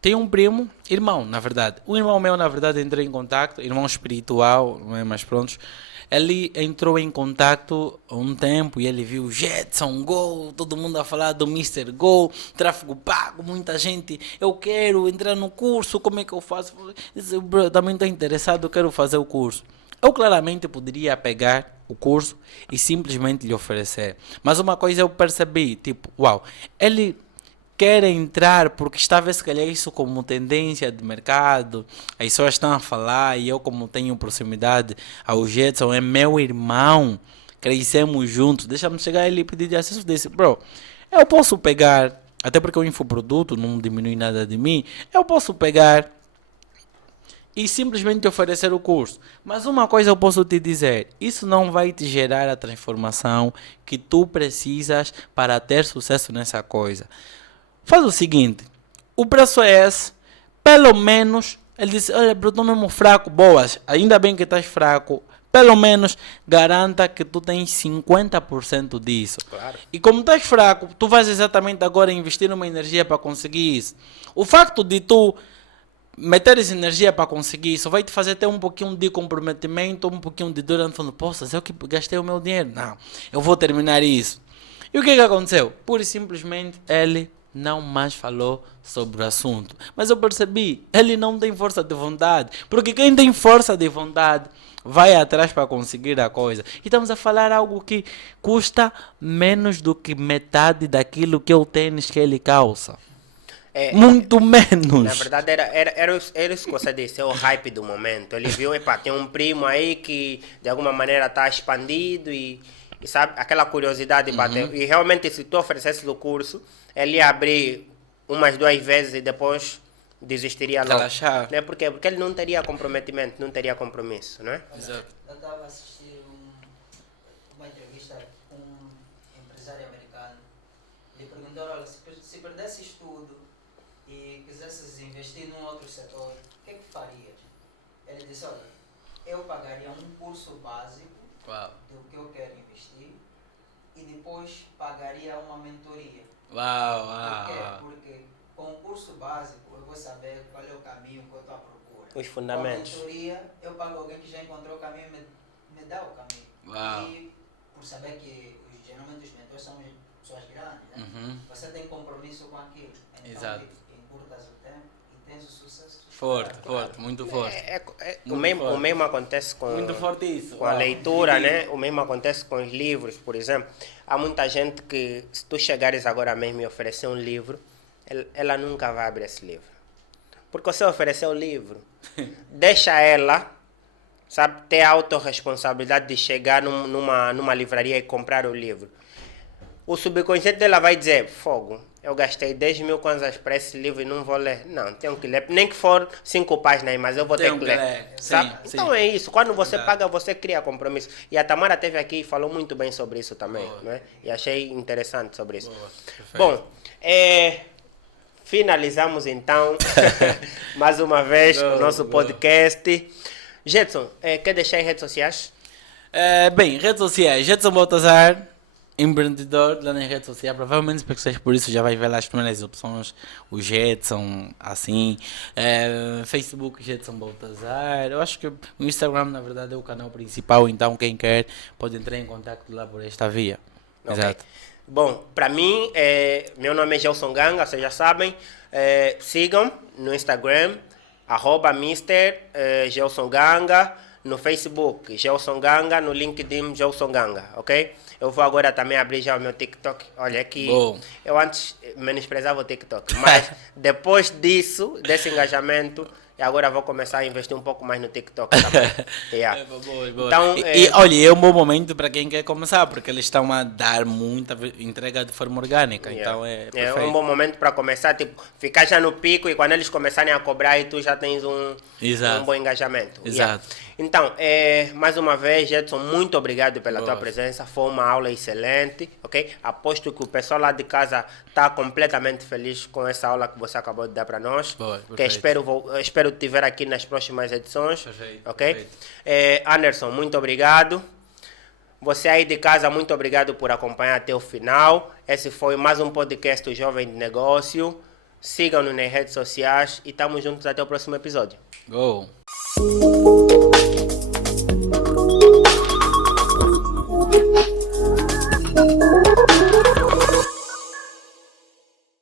Tem um primo, irmão, na verdade. Um irmão meu, na verdade, entrou em contato, irmão espiritual, não é? Mas pronto. Ele entrou em contato há um tempo e ele viu Jetson, Go, todo mundo a falar do Mr. Go, tráfego pago, muita gente, eu quero entrar no curso, como é que eu faço? Eu disse, bro, eu também estou interessado, eu quero fazer o curso. Eu claramente poderia pegar o curso e simplesmente lhe oferecer. Mas uma coisa eu percebi, tipo, uau, ele quer entrar porque está a ver se calhar isso como tendência de mercado, as pessoas estão a falar e eu como tenho proximidade ao Jetson, é meu irmão, crescemos juntos, deixa-me chegar ele e pedir de acesso desse, bro, eu posso pegar, até porque o infoproduto não diminui nada de mim, eu posso pegar e simplesmente oferecer o curso. Mas uma coisa eu posso te dizer, isso não vai te gerar a transformação que tu precisas para ter sucesso nessa coisa. Faz o seguinte, o preço é esse, pelo menos, ele disse, olha, bro, estou mesmo fraco, boas, ainda bem que estás fraco, pelo menos garanta que tu tens 50% disso. Claro. E como estás fraco, tu vais exatamente agora investir uma energia para conseguir isso. O facto de tu meteres energia para conseguir isso vai te fazer ter um pouquinho de comprometimento, um pouquinho de dor, falando, poxa, eu que gastei o meu dinheiro, não, eu vou terminar isso. E o que aconteceu? Pura e simplesmente ele não mais falou sobre o assunto. Mas eu percebi, ele não tem força de vontade. Porque quem tem força de vontade vai atrás para conseguir a coisa. E estamos a falar algo que custa menos do que metade daquilo que o tênis que ele calça. Muito menos. Na verdade, era isso que você disse, é o hype do momento. Ele viu, tem um primo aí que de alguma maneira está expandido e sabe, aquela curiosidade bateu. E realmente, se tu oferecesse o curso, ele ia abrir umas 2 vezes e depois desistiria logo. Relaxar. Né? Por quê? Porque ele não teria comprometimento, não teria compromisso, não é? Exato. Eu estava a assistir uma entrevista com um empresário americano. Ele perguntou, olha, se perdesses tudo e quisesses investir num outro setor, o que farias? Ele disse, olha, eu pagaria um curso básico do que eu quero investir e depois pagaria uma mentoria. Por quê? Porque com o curso básico eu vou saber qual é o caminho que eu estou à procura. Os fundamentos. Com a mentoria eu pago alguém que já encontrou o caminho e me dá o caminho. E por saber que geralmente os mentores são pessoas grandes, né? Você tem compromisso com aquilo. Então encurtas o tempo e tens o sucesso. Forte, muito forte. O mesmo acontece com, muito forte isso. Com a leitura, né? O mesmo acontece com os livros, por exemplo. Há muita gente que, se tu chegares agora mesmo e oferecer um livro, ela nunca vai abrir esse livro. Porque você ofereceu o livro, deixa ela sabe, ter a autorresponsabilidade de chegar numa livraria e comprar o livro. O subconsciente dela vai dizer, fogo, eu gastei 10 mil kwanzas para esse livro e não vou ler. Não, tenho que ler. Nem que for 5 páginas, mas eu vou ter que ler. Sabe? Sim, então é isso. Quando você paga, você cria compromisso. E a Tamara esteve aqui e falou muito bem sobre isso também. Né? E achei interessante sobre isso. Bom, finalizamos então mais uma vez o nosso podcast. Jetson, quer deixar em redes sociais? Bem, redes sociais. Jetson Baltazar, empreendedor lá nas redes sociais. Provavelmente por isso já vai ver lá as primeiras opções. O Jetson, assim. Facebook, Jetson Baltazar. Eu acho que o Instagram, na verdade, é o canal principal. Então, quem quer pode entrar em contato lá por esta via. Okay. Exato. Bom, para mim, meu nome é Gelson Ganga, vocês já sabem. Sigam no Instagram, @Mr. Gelson Ganga. No Facebook, Gelson Ganga. No LinkedIn, Gelson Ganga, ok? Eu vou agora também abrir já o meu TikTok. Olha aqui, eu antes menosprezava o TikTok, mas depois disso, desse engajamento, agora vou começar a investir um pouco mais no TikTok também. Yeah. Boa. Então, olha, é um bom momento para quem quer começar, porque eles estão a dar muita entrega de forma orgânica, então é perfeito. É um bom momento para começar, tipo, ficar já no pico e quando eles começarem a cobrar e tu já tens um bom engajamento. Exato. Yeah. Então, mais uma vez, Jetson, muito obrigado pela tua presença, foi uma aula excelente, ok? Aposto que o pessoal lá de casa está completamente feliz com essa aula que você acabou de dar para nós. Que espero te ver aqui nas próximas edições, ok? Anderson, muito obrigado. Você aí de casa, muito obrigado por acompanhar até o final. Esse foi mais um podcast do Jovem de Negócio. Sigam-nos nas redes sociais e estamos juntos até o próximo episódio. Go!